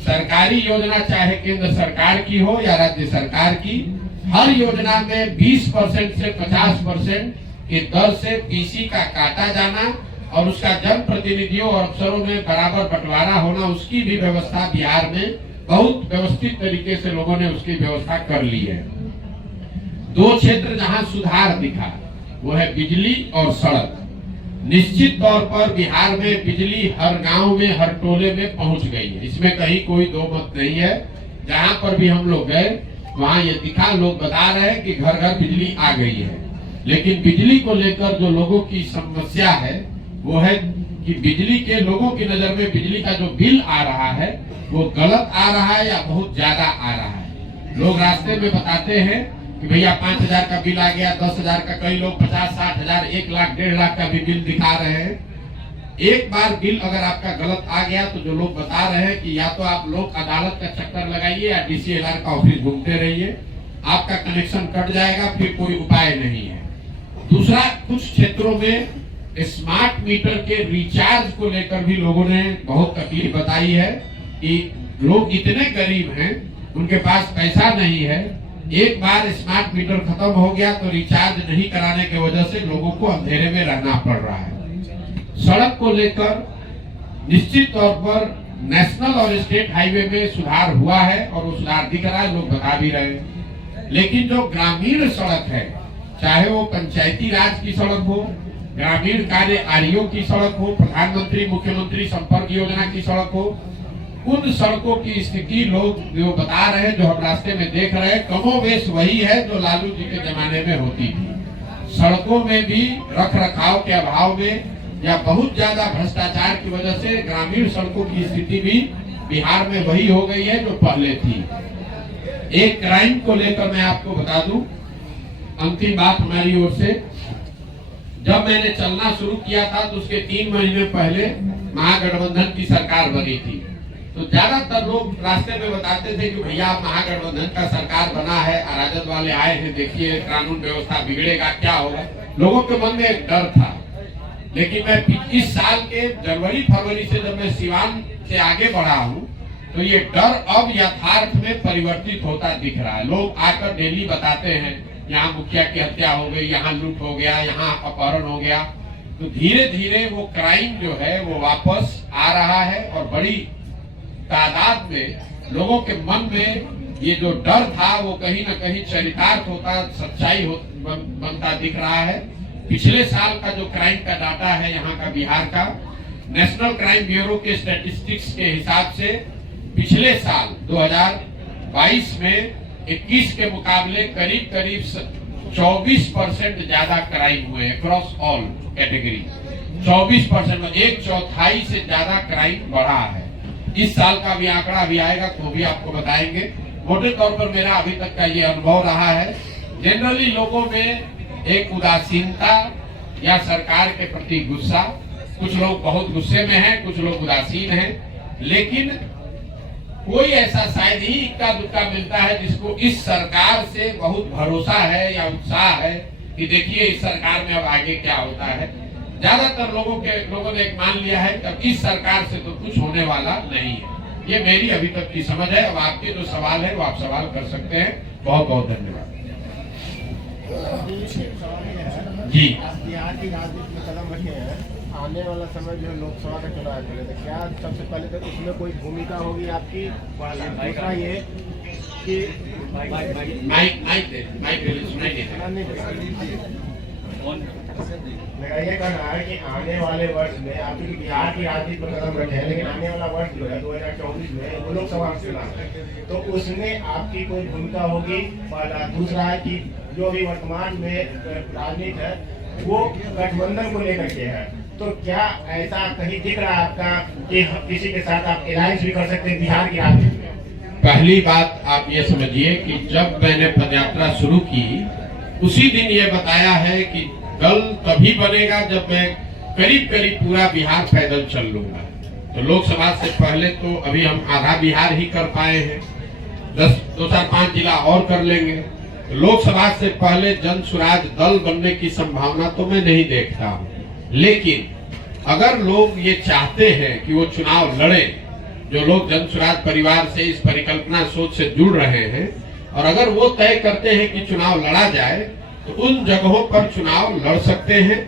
सरकारी योजना चाहे केंद्र सरकार की हो या राज्य सरकार की, हर योजना में 20% से 50% की दर से पीसी का काटा जाना और उसका जनप्रतिनिधियों और अफसरों में बराबर बंटवारा होना, उसकी भी व्यवस्था बिहार में बहुत व्यवस्थित तरीके से लोगों ने उसकी व्यवस्था कर ली है। 2 क्षेत्र जहां सुधार दिखा वो है बिजली और सड़क। निश्चित तौर पर बिहार में बिजली हर गांव में, हर टोले में पहुंच गई है, इसमें कहीं कोई दो मत नहीं है। जहां पर भी हम लोग गए वहां ये दिखा, लोग बता रहे हैं कि घर घर बिजली आ गई है। लेकिन बिजली को लेकर जो लोगों की समस्या है वो है कि बिजली के लोगों की नजर में बिजली का जो बिल आ रहा है वो गलत आ रहा है या बहुत ज्यादा आ रहा है। लोग रास्ते में बताते हैं कि भैया 5,000 का बिल आ गया, 10,000 का, कई लोग 50-60 हजार, 1 लाख 1.5 लाख का भी बिल दिखा रहे हैं। एक बार बिल अगर आपका गलत आ गया तो जो लोग बता रहे हैं कि या तो आप लोग अदालत का चक्कर लगाइए या DCLR का ऑफिस घूमते रहिए, आपका कनेक्शन कट जाएगा, फिर कोई उपाय नहीं है। दूसरा, कुछ क्षेत्रों में स्मार्ट मीटर के रिचार्ज को लेकर भी लोगों ने बहुत तकलीफ बताई है कि लोग इतने गरीब हैं, उनके पास पैसा नहीं है, एक बार स्मार्ट मीटर खत्म हो गया तो रिचार्ज नहीं कराने की वजह से लोगों को अंधेरे में रहना पड़ रहा है। सड़क को लेकर निश्चित तौर पर नेशनल और स्टेट हाईवे में सुधार हुआ है और वो सुधार दिख रहा है, लोग बता भी रहे हैं। लेकिन जो ग्रामीण सड़क है, चाहे वो पंचायती राज की सड़क हो, ग्रामीण कार्य आरओ की सड़क हो, प्रधानमंत्री मुख्यमंत्री संपर्क योजना की सड़क हो, उन सड़कों की स्थिति लोग जो बता रहे हैं, जो हम रास्ते में देख रहे हैं, कमोबेश वही है जो लालू जी के जमाने में होती थी। सड़कों में भी रख रखाव के अभाव में या बहुत ज्यादा भ्रष्टाचार की वजह से ग्रामीण सड़कों की स्थिति भी बिहार में वही हो गई है जो पहले थी। एक क्राइम को लेकर मैं आपको बता दूं, अंतिम बात हमारी ओर से, जब मैंने चलना शुरू किया था तो उसके 3 महीने पहले महागठबंधन की सरकार बनी थी। तो ज्यादातर लोग रास्ते में बताते थे कि भैया महागठबंधन का सरकार बना है, राजद वाले आए हैं, देखिए कानून व्यवस्था बिगड़ेगा, क्या होगा। लोगों के मन में एक डर था। लेकिन मैं इस साल के जनवरी फरवरी से जब मैं सिवान से आगे बढ़ा हूँ तो ये डर अब यथार्थ में परिवर्तित होता दिख रहा है। लोग आकर डेली बताते हैं यहाँ मुखिया की हत्या हो गई, यहाँ लूट हो गया, यहाँ अपहरण हो गया। तो धीरे धीरे वो क्राइम जो है वो वापस आ रहा है और बड़ी तादाद में लोगों के मन में ये जो डर था वो कहीं ना कहीं चरितार्थ होता, सच्चाई बनता दिख रहा है। पिछले साल का जो क्राइम का डाटा है यहाँ का बिहार का, नेशनल क्राइम ब्यूरो के स्टैटिस्टिक्स के हिसाब से पिछले साल 2022 में 21 के मुकाबले करीब 24% ज्यादा क्राइम हुए अक्रॉस ऑल कैटेगरी। 24% में 1/4 से ज्यादा क्राइम बढ़ा है। इस साल का भी आंकड़ा अभी आएगा तो भी आपको बताएंगे। मोटे तौर पर मेरा अभी तक का ये अनुभव रहा है, जनरली लोगों में एक उदासीनता या सरकार के प्रति गुस्सा, कुछ लोग बहुत गुस्से में हैं, कुछ लोग उदासीन हैं, लेकिन कोई ऐसा शायद ही इक्का दुक्का मिलता है जिसको इस सरकार से बहुत भरोसा है या उत्साह है कि देखिए इस सरकार में अब आगे क्या होता है। ज्यादातर लोगों ने एक मान लिया है कि अब इस सरकार से तो कुछ होने वाला नहीं है। ये मेरी अभी तक की समझ है। अब आपके जो सवाल है वो आप सवाल कर सकते हैं। बहुत बहुत धन्यवाद जी। बिहार की राजनीति में कदम रखे हैं, आने वाला समय जो है लोकसभा का चुनाव है, तो क्या सबसे पहले तो उसमें कोई भूमिका होगी आपकी? दूसरा ये कि मेरा ये कहना है कि आने वाले वर्ष में आप बिहार की राजनीति में कदम रखे हैं, लेकिन आने वाला वर्ष जो है 2024 में वो लोकसभा चुनाव है, तो उसमें आपकी कोई भूमिका होगी? पहला। दूसरा है कि जो भी वर्तमान में राजनीति है वो गठबंधन को लेकर के है, तो क्या ऐसा कहीं दिख रहा है आपका कि किसी के साथ आप अलायंस भी कर सकते हैं बिहार की राजनीति में? पहली बात आप ये समझिए कि जब मैंने पदयात्रा शुरू की उसी दिन ये बताया है कि दल तभी बनेगा जब मैं करीब करीब पूरा बिहार पैदल चल लूंगा। तो लोकसभा से पहले तो अभी हम आधा बिहार ही कर पाए हैं, 2-4-5 जिला और कर लेंगे। तो लोकसभा से पहले जन स्वराज दल बनने की संभावना तो मैं नहीं देखता हूँ। लेकिन अगर लोग ये चाहते हैं कि वो चुनाव लड़े, जो लोग जन स्वराज परिवार से इस परिकल्पना सोच से जुड़ रहे हैं, और अगर वो तय करते हैं कि चुनाव लड़ा जाए तो उन जगहों पर चुनाव लड़ सकते हैं।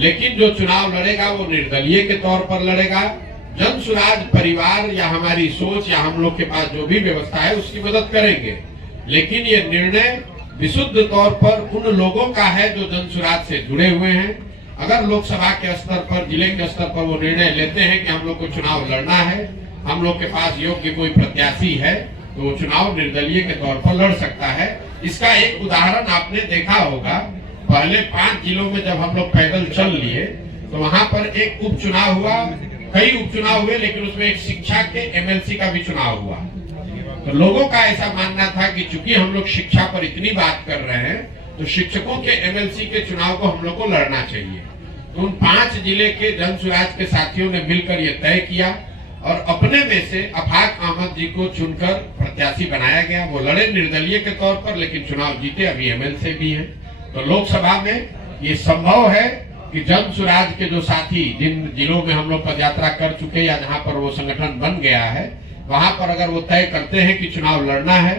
लेकिन जो चुनाव लड़ेगा वो निर्दलीय के तौर पर लड़ेगा। जन स्वराज परिवार या हमारी सोच या हम लोग के पास जो भी व्यवस्था है उसकी मदद करेंगे। लेकिन ये निर्णय विशुद्ध तौर पर उन लोगों का है जो जन स्वराज से जुड़े हुए हैं। अगर लोकसभा के स्तर पर, जिले के स्तर पर वो निर्णय लेते हैं कि हम लोग को चुनाव लड़ना है, हम लोग के पास योग्य कोई प्रत्याशी है, तो वो चुनाव निर्दलीय के तौर पर लड़ सकता है। इसका एक उदाहरण आपने देखा होगा, पहले 5 जिलों में जब हम लोग पैदल चल लिए तो वहां पर एक उपचुनाव हुआ, कई उपचुनाव हुए, लेकिन उसमें एक शिक्षा के एमएलसी का भी चुनाव हुआ। तो लोगों का ऐसा मानना था कि चूंकि हम लोग शिक्षा पर इतनी बात कर रहे हैं तो शिक्षकों के एमएलसी के चुनाव को हम लोग को लड़ना चाहिए। तो उन 5 जिले के जन स्वराज के साथियों ने मिलकर ये तय किया और अपने में से अफाक अहमद जी को चुनकर प्रत्याशी बनाया गया। वो लड़े निर्दलीय के तौर पर, लेकिन चुनाव जीते, अभी एमएलसी भी हैं। तो लोकसभा में ये संभव है कि जन सुराज के जो साथी जिन जिलों में हम लोग पदयात्रा कर चुके या जहां पर वो संगठन बन गया है, वहां पर अगर वो तय करते हैं कि चुनाव लड़ना है,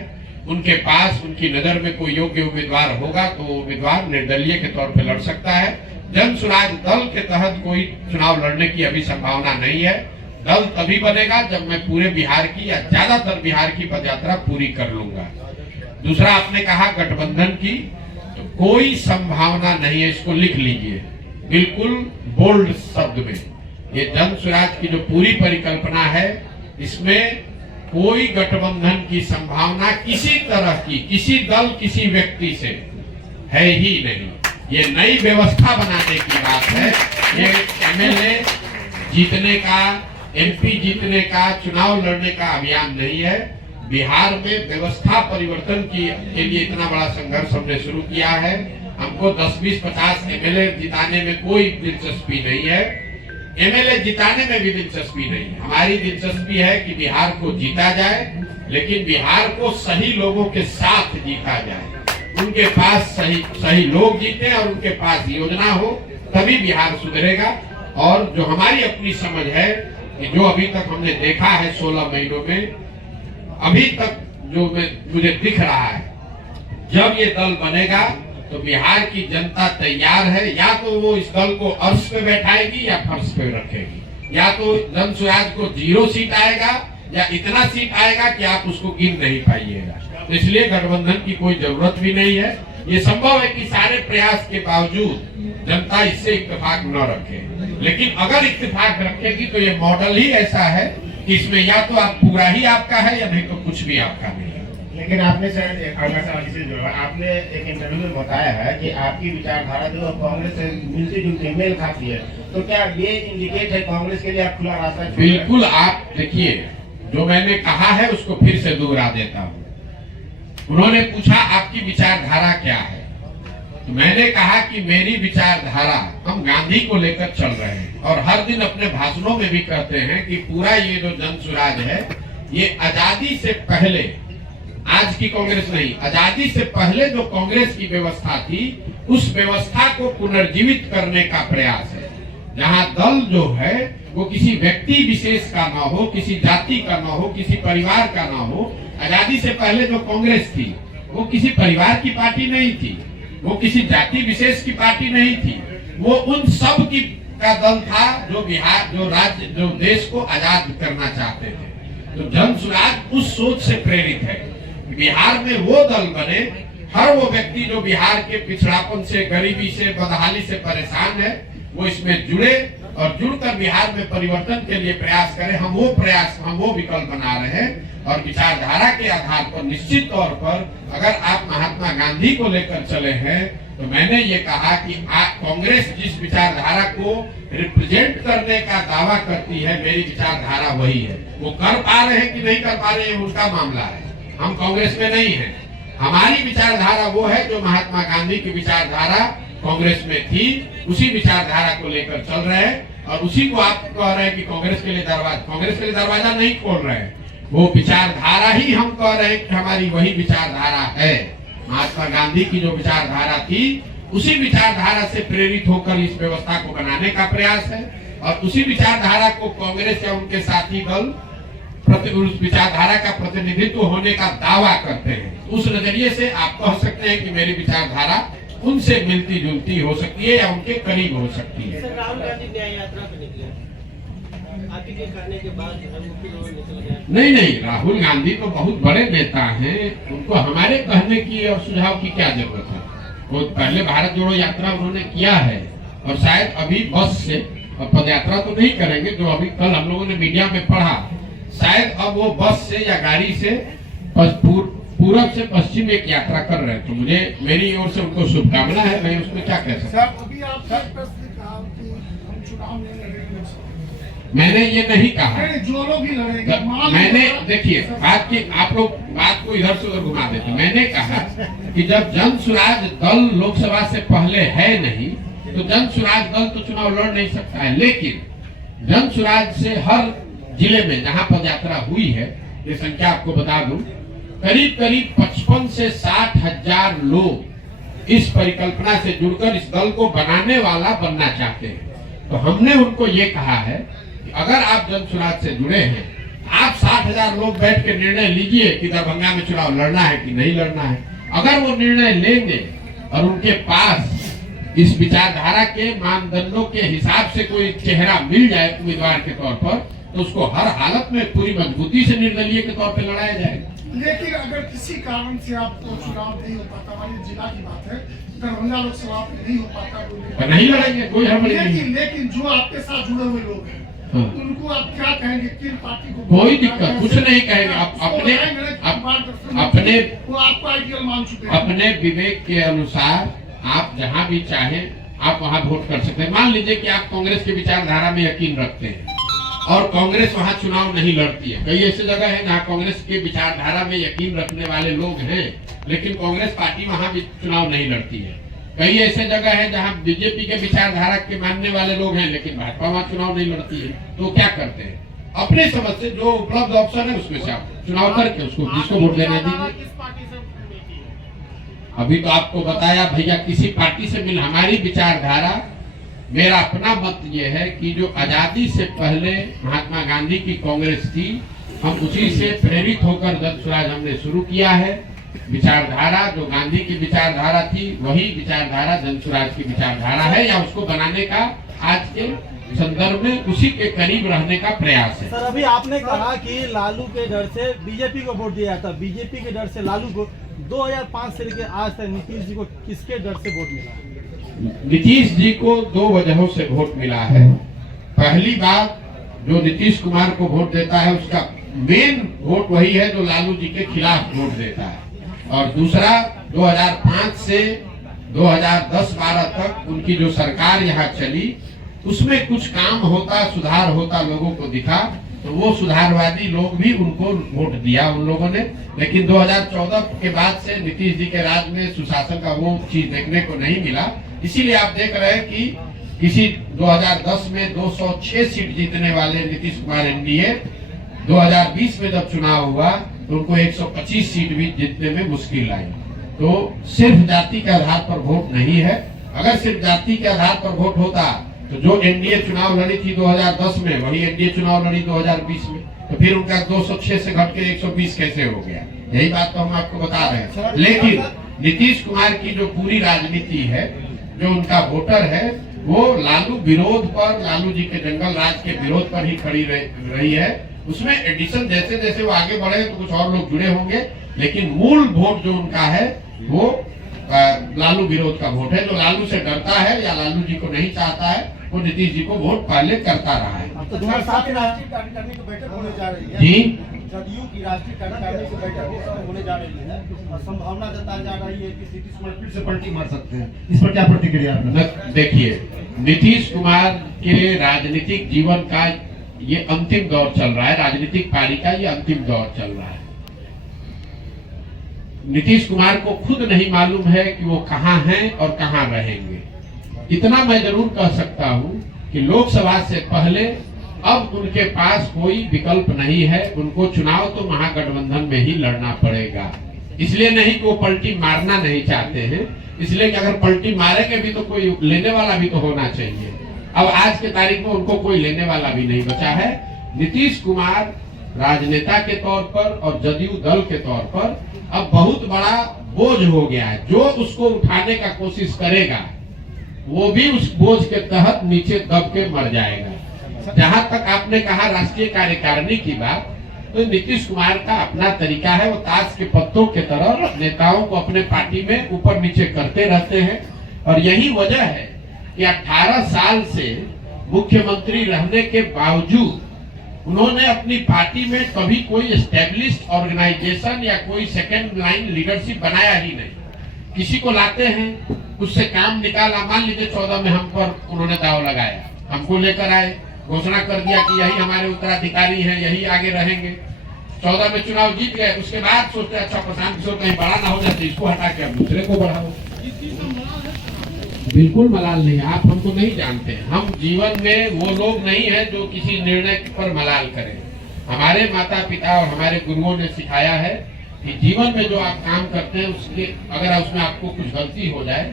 उनके पास उनकी नजर में कोई योग्य उम्मीदवार होगा तो उम्मीदवार निर्दलीय के तौर पर लड़ सकता है। जन सुराज दल के तहत कोई चुनाव लड़ने की अभी संभावना नहीं है। दल तभी बनेगा जब मैं पूरे बिहार की या ज्यादातर बिहार की पदयात्रा पूरी कर लूंगा। दूसरा, आपने कहा गठबंधन की, तो कोई संभावना नहीं है, इसको लिख लीजिए बिल्कुल बोल्ड शब्द में। ये जन सुराज की जो पूरी परिकल्पना है, इसमें कोई गठबंधन की संभावना किसी तरह की, किसी दल किसी व्यक्ति से है ही नहीं। ये नई व्यवस्था बनाने की बात है। ये एमएलए जीतने का, एमपी जीतने का, चुनाव लड़ने का अभियान नहीं है। बिहार में व्यवस्था परिवर्तन के लिए इतना बड़ा संघर्ष हमने शुरू किया है। हमको 10, 20, 50 एमएलए जिताने में कोई दिलचस्पी नहीं है। एमएलए जिताने में भी दिलचस्पी नहीं है। हमारी दिलचस्पी है कि बिहार को जीता जाए, लेकिन बिहार को सही लोगों के साथ जीता जाए। उनके पास सही लोग जीते और उनके पास योजना हो, तभी बिहार सुधरेगा। और जो हमारी अपनी समझ है कि जो अभी तक हमने देखा है 16 महीनों में, अभी तक जो मुझे दिख रहा है, जब ये दल बनेगा तो बिहार की जनता तैयार है। या तो वो इस दल को अर्श पे बैठाएगी या फर्श पे रखेगी। या तो जन सुराज को 0 सीट आएगा या इतना सीट आएगा कि आप उसको गिन नहीं पाइएगा। तो इसलिए गठबंधन की कोई जरूरत भी नहीं है। ये संभव है कि सारे प्रयास के बावजूद जनता इससे इत्तेफाक न रखे, लेकिन अगर इत्तेफाक रखेगी तो ये मॉडल ही ऐसा है कि इसमें या तो आप पूरा ही आपका है या नहीं तो कुछ भी आपका नहीं है। लेकिन आपने शायद अगला सवाल इससे जुड़ा, आपने एक इंटरव्यू में बताया है कि आपकी विचारधारा जो कांग्रेस से मिलती जुलती मेल खाती है, तो क्या ये इंडिकेट है कांग्रेस के लिए आप खुला रास्ता? बिल्कुल। आप देखिए, जो मैंने कहा है उसको फिर से दोहरा देता हूँ। उन्होंने पूछा आपकी विचारधारा क्या है, तो मैंने कहा कि मेरी विचारधारा, हम गांधी को लेकर चल रहे हैं और हर दिन अपने भाषणों में भी कहते हैं कि पूरा ये जो जन सुराज है, ये आजादी से पहले, आज की कांग्रेस नहीं, आजादी से पहले जो कांग्रेस की व्यवस्था थी, उस व्यवस्था को पुनर्जीवित करने का प्रयास है। जहां दल जो है वो किसी व्यक्ति विशेष का ना हो, किसी जाति का ना हो, किसी परिवार का ना हो। आजादी से पहले जो कांग्रेस थी वो किसी परिवार की पार्टी नहीं थी, वो किसी जाति विशेष की पार्टी नहीं थी, वो उन सब की का दल था जो बिहार, जो राज्य, जो देश को आजाद करना चाहते थे। तो जन सुराज उस सोच से प्रेरित है। बिहार में वो दल बने, हर वो व्यक्ति जो बिहार के पिछड़ापन से, गरीबी से, बदहाली से परेशान है, वो इसमें जुड़े और जुड़कर बिहार में परिवर्तन के लिए प्रयास करें। हम वो विकल्प बना रहे हैं और विचारधारा के आधार पर निश्चित तौर पर अगर आप महात्मा गांधी को लेकर चले हैं, तो मैंने ये कहा कि कांग्रेस जिस विचारधारा को रिप्रेजेंट करने का दावा करती है, मेरी विचारधारा वही है। वो कर पा रहे हैं कि नहीं कर पा रहे हैं उनका मामला है, हम कांग्रेस में नहीं हैं। हमारी विचारधारा वो है जो महात्मा गांधी की विचारधारा कांग्रेस में थी, उसी विचारधारा को लेकर चल रहे हैं। और उसी को आप कह रहे हैं कि कांग्रेस के लिए दरवाजा नहीं खोल रहे हैं, वो विचारधारा ही हम कह रहे हैं कि हमारी वही विचारधारा है। महात्मा गांधी की जो विचारधारा थी, उसी विचारधारा से प्रेरित होकर इस व्यवस्था को बनाने का प्रयास है और उसी विचारधारा को कांग्रेस या उनके साथी दल उस विचारधारा का प्रतिनिधित्व होने का दावा करते हैं। उस नजरिए से आप कह सकते हैं कि मेरी विचारधारा उनसे मिलती जुलती हो सकती है या उनके करीब हो सकती है। राहुल गांधी न्याय यात्रा पे निकले, आपके करने के बाद निकल गए। नहीं, राहुल गांधी तो बहुत बड़े नेता हैं, उनको हमारे कहने की और सुझाव की क्या जरूरत है। वो पहले भारत जोड़ो यात्रा उन्होंने किया है और शायद अभी बस से और पदयात्रा तो नहीं करेंगे, जो अभी कल हम लोगों ने मीडिया में पढ़ा, शायद अब वो बस से या गाड़ी से पूरब से पश्चिम एक यात्रा कर रहे हैं। तो मुझे, मेरी ओर से उनको शुभकामना है, मैं उसमें क्या कह सकता हूँ। मैंने ये नहीं कहा, जो लोग ही लड़ेंगे, मैंने, देखिए बात की, आप लोग बात को इधर से उधर घुमा देते। मैंने कहा कि जब जन सुराज दल लोकसभा से पहले है नहीं, तो जन सुराज दल तो चुनाव लड़ नहीं सकता है। लेकिन जन सुराज से हर जिले में जहां पदयात्रा हुई है, ये संख्या आपको बता दूं, करीब 55 से 60 हजार लोग इस परिकल्पना से जुड़कर इस दल को बनाने वाला बनना चाहते हैं। तो हमने उनको ये कहा है कि अगर आप जन स्वराज से जुड़े हैं, आप 60,000 लोग बैठ के निर्णय लीजिए कि दरभंगा में चुनाव लड़ना है कि नहीं लड़ना है। अगर वो निर्णय लेंगे और उनके पास इस विचारधारा के मानदंडों के हिसाब से कोई चेहरा मिल जाए उम्मीदवार के तौर पर, तो उसको हर हालत में पूरी मजबूती से निर्दलीय के तौर पर लड़ाया जाएगा। लेकिन अगर किसी कारण से आपको चुनाव नहीं हो पाता, हमारी जिला की बात है, दरभंगा लोकसभा में नहीं हो पाता, तो नहीं लड़ेंगे, कोई हड़बड़ी नहीं। लेकिन जो आपके साथ जुड़े हुए लोग हैं, हाँ। उनको आप क्या कहेंगे, किन पार्टी को? कोई दिक्कत कुछ नहीं कहेंगे। आप अपने वो आपको आइडियल मान चुके हैं। अपने विवेक के अनुसार आप जहां भी चाहें आप वहां वोट कर सकते हैं। मान लीजिए कि आप कांग्रेस की विचारधारा में यकीन रखते हैं और कांग्रेस वहां चुनाव नहीं लड़ती है। कई ऐसी जगह है जहां कांग्रेस के विचारधारा में यकीन रखने वाले लोग हैं, लेकिन कांग्रेस पार्टी वहां भी चुनाव नहीं लड़ती है। कई ऐसे जगह है जहां बीजेपी के विचारधारा के मानने वाले लोग हैं, लेकिन भाजपा वहां चुनाव नहीं लड़ती है। तो क्या करते हैं, अपने समझ से जो उपलब्ध ऑप्शन है उसमें से आप चुनाव करके उसको जिसको वोट देना दीजिए। अभी तो आपको बताया भैया, किसी पार्टी से मिल, हमारी विचारधारा, मेरा अपना मत ये है कि जो आजादी से पहले महात्मा गांधी की कांग्रेस थी, हम उसी से प्रेरित होकर जन स्वराज हमने शुरू किया है। विचारधारा जो गांधी की विचारधारा थी वही विचारधारा जन स्वराज की विचारधारा है, या उसको बनाने का आज के संदर्भ में उसी के करीब रहने का प्रयास है। सर, अभी आपने कहा कि लालू के डर से बीजेपी को वोट दिया था, बीजेपी के डर से लालू को। 2005 से लेकर आज तक नीतीश जी को किसके डर से वोट मिला? नीतीश जी को दो वजहों से वोट मिला है। पहली बात, जो नीतीश कुमार को वोट देता है उसका मेन वोट वही है जो लालू जी के खिलाफ वोट देता है। और दूसरा, 2005 से 2010-12 तक उनकी जो सरकार यहाँ चली उसमें कुछ काम होता, सुधार होता लोगों को दिखा, तो वो सुधारवादी लोग भी उनको वोट दिया उन लोगों ने। लेकिन 2014 के बाद से नीतीश जी के राज में सुशासन का वो चीज देखने को नहीं मिला। इसीलिए आप देख रहे हैं कि किसी 2010 में 206 सीट जीतने वाले नीतीश कुमार एनडीए 2020 में जब चुनाव हुआ तो उनको 125 सीट भी जीतने में मुश्किल आई। तो सिर्फ जाति के आधार पर वोट नहीं है। अगर सिर्फ जाति के आधार पर वोट होता तो जो एनडीए चुनाव लड़ी थी 2010 में, वही एनडीए चुनाव लड़ी 2020 में, तो फिर उनका 206 से घट के 120 कैसे हो गया? यही बात तो हम आपको बता रहे हैं। लेकिन नीतीश कुमार की जो पूरी राजनीति है, जो उनका वोटर है, वो लालू विरोध पर, लालू जी के जंगल राज के विरोध पर ही खड़ी रही है। उसमें एडिशन जैसे जैसे वो आगे बढ़े तो कुछ और लोग जुड़े होंगे, लेकिन मूल वोट जो उनका है वो लालू विरोध का वोट है। जो लालू से डरता है या लालू जी को नहीं चाहता है, वो नीतीश जी को वोट पहले करता रहा है। अब तो 2007 में कार्यकारिणी की बैठक होने जा रही है जी, जदयू की राष्ट्रीय कार्यकारिणी की बैठक होने जा रही है और संभावना जताई जा रही है कि नीतीश कुमार फिर से पलटी मार सकते हैं। इस पर क्या प्रतिक्रिया? देखिए, नीतीश कुमार के राजनीतिक जीवन का ये अंतिम दौर चल रहा है, राजनीतिक पारी का ये अंतिम दौर चल रहा है। नीतीश कुमार को खुद नहीं मालूम है कि वो कहां हैं और कहां रहेंगे। इतना मैं जरूर कह सकता हूं कि लोकसभा से पहले अब उनके पास कोई विकल्प नहीं है। उनको चुनाव तो महागठबंधन में ही लड़ना पड़ेगा। इसलिए नहीं कि वो पलटी मारना नहीं चाहते हैं, इसलिए कि अगर पलटी मारेंगे भी तो कोई लेने वाला भी तो होना चाहिए। अब आज के तारीख में उनको कोई लेने वाला भी नहीं बचा है। नीतीश कुमार राजनेता के तौर पर और जदयू दल के तौर पर अब बहुत बड़ा बोझ हो गया है। जो उसको उठाने का कोशिश करेगा वो भी उस बोझ के तहत नीचे दब के मर जाएगा। जहां तक आपने कहा राष्ट्रीय कार्यकारिणी की बात, तो नीतीश कुमार का अपना तरीका है। वो ताश के पत्तों के तरह नेताओं को अपने पार्टी में ऊपर नीचे करते रहते हैं। और यही वजह है कि 18 साल से मुख्यमंत्री रहने के बावजूद उन्होंने अपनी पार्टी में कभी कोई एस्टेब्लिश्ड ऑर्गेनाइजेशन या कोई सेकेंड लाइन लीडरशिप बनाया ही नहीं। किसी को लाते हैं, उससे काम निकाला। मान लीजिए 14 में हम पर उन्होंने दाव लगाया, हमको लेकर आए, घोषणा कर दिया कि यही हमारे उत्तराधिकारी हैं, यही आगे रहेंगे। 14 में चुनाव जीत गए, उसके बाद सोचते अच्छा प्रशांत किशोर कहीं बड़ा ना हो जाए, इसको हटा के अब दूसरे को बढ़ाओ। बिल्कुल मलाल नहीं, आप हमको नहीं जानते। हम जीवन में वो लोग नहीं है जो किसी निर्णय पर मलाल करें। हमारे माता पिता और हमारे गुरुओं ने सिखाया है कि जीवन में जो आप काम करते हैं उसके अगर उसमें आपको कुछ गलती हो जाए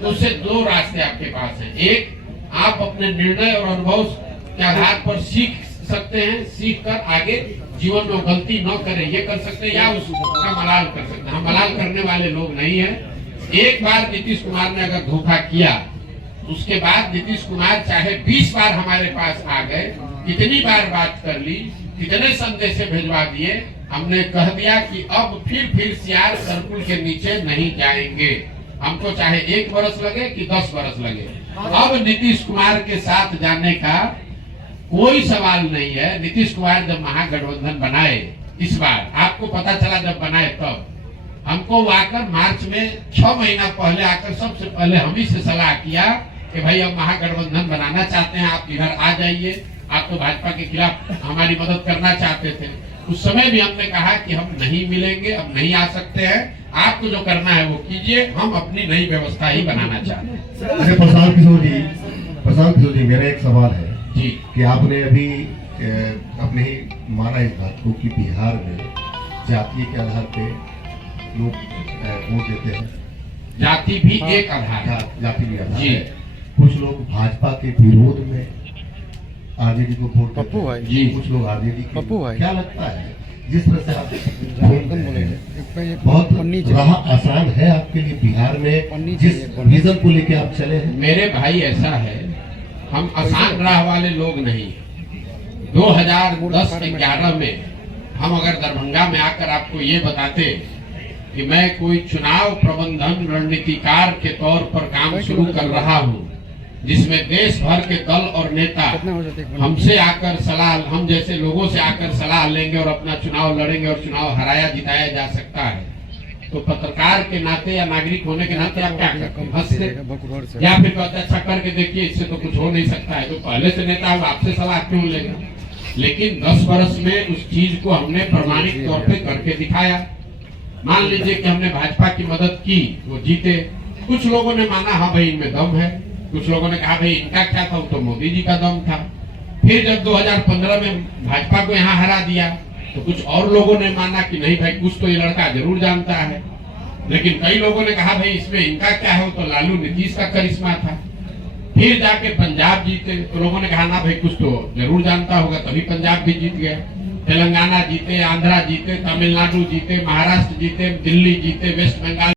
तो उससे दो रास्ते आपके पास हैं। एक, आप अपने निर्णय और अनुभव के आधार पर सीख सकते हैं, सीख कर आगे जीवन में गलती न करें ये कर सकते हैं, या उसका मलाल कर सकते हैं। हम मलाल करने वाले लोग नहीं हैं। एक बार नीतीश कुमार ने अगर धोखा किया, उसके बाद नीतीश कुमार चाहे 20 बार हमारे पास आ गए, कितनी बार बात कर ली, कितने संदेश भेजवा दिए, हमने कह दिया कि अब फिर सियार सर्कुल के नीचे नहीं जाएंगे। हमको चाहे 1 वर्ष लगे कि 10 वर्ष लगे, अब नीतीश कुमार के साथ जाने का कोई सवाल नहीं है। नीतीश कुमार जब महागठबंधन बनाए, इस बार आपको पता चला जब बनाए, तब हमको आकर मार्च में 6 महीना पहले आकर सबसे पहले हम ही से सलाह किया कि भाई अब महागठबंधन बनाना चाहते हैं, आप इधर आ जाइए, आप तो भाजपा के खिलाफ हमारी मदद करना चाहते थे। उस समय भी हमने कहा कि हम नहीं मिलेंगे, अब नहीं आ सकते हैं, आपको जो करना है वो कीजिए, हम अपनी नई व्यवस्था ही बनाना चाहते हैं। अरे प्रशांत किशोर जी, मेरा एक सवाल है जी कि आपने अभी अपने ही माना इस बात को कि बिहार में जाति के आधार पे लोग वोट देते हैं। जाति भी एक आधार है। जाति भी आधार जी। है। कुछ लोग भाजपा के विरोध में आरजेडी को वोट देते हैं, जी। कुछ लोग आरजेडी के। क्या लगता है जिस तरह से आप बोल रहे हैं, बहुत राह आसान है आपके लिए बिहार में जिस विजन को लेके आप चले हैं? मेरे भाई ऐसा है, हम आसान राह वाले लोग नहीं हैं। 2010-11 में हम अगर दरभंगा में आकर आपको ये बताते कि मैं कोई चुनाव प्रबंधन रणनीतिकार के तौर पर काम शुरू कर रहा हूँ, जिसमें देश भर के दल और नेता हमसे आकर सलाह, हम जैसे लोगों से आकर सलाह लेंगे और अपना चुनाव लड़ेंगे और चुनाव हराया जिताया जा सकता है, तो पत्रकार के नाते या नागरिक होने के नाते आप क्या करते हैं? हंसते या फिर कहते अच्छा करके देखिए, इससे तो कुछ हो नहीं सकता है, तो पहले से नेता आपसे सलाह क्यों लेगा? लेकिन 10 वर्ष में उस चीज को हमने प्रमाणिक तौर पे करके दिखाया। मान लीजिए कि हमने भाजपा की मदद की, वो जीते। कुछ लोगों ने माना हाँ भाई इनमें दम है, कुछ लोगों ने कहा भाई इनका क्या था, तो मोदी जी का दम था। फिर जब 2015 में भाजपा को यहाँ हरा दिया, तो कुछ और लोगों ने माना कि नहीं भाई कुछ तो ये लड़का जरूर जानता है। लेकिन कई लोगों ने कहा भाई इसमें इनका क्या है, तो लालू नीतीश का करिश्मा था। फिर जाके पंजाब जीते, तो लोगों ने कहा ना भाई कुछ तो जरूर जानता होगा, तभी पंजाब भी जीत गया। तेलंगाना जीते, आंध्रा जीते, तमिलनाडु जीते, महाराष्ट्र जीते, दिल्ली जीते, वेस्ट बंगाल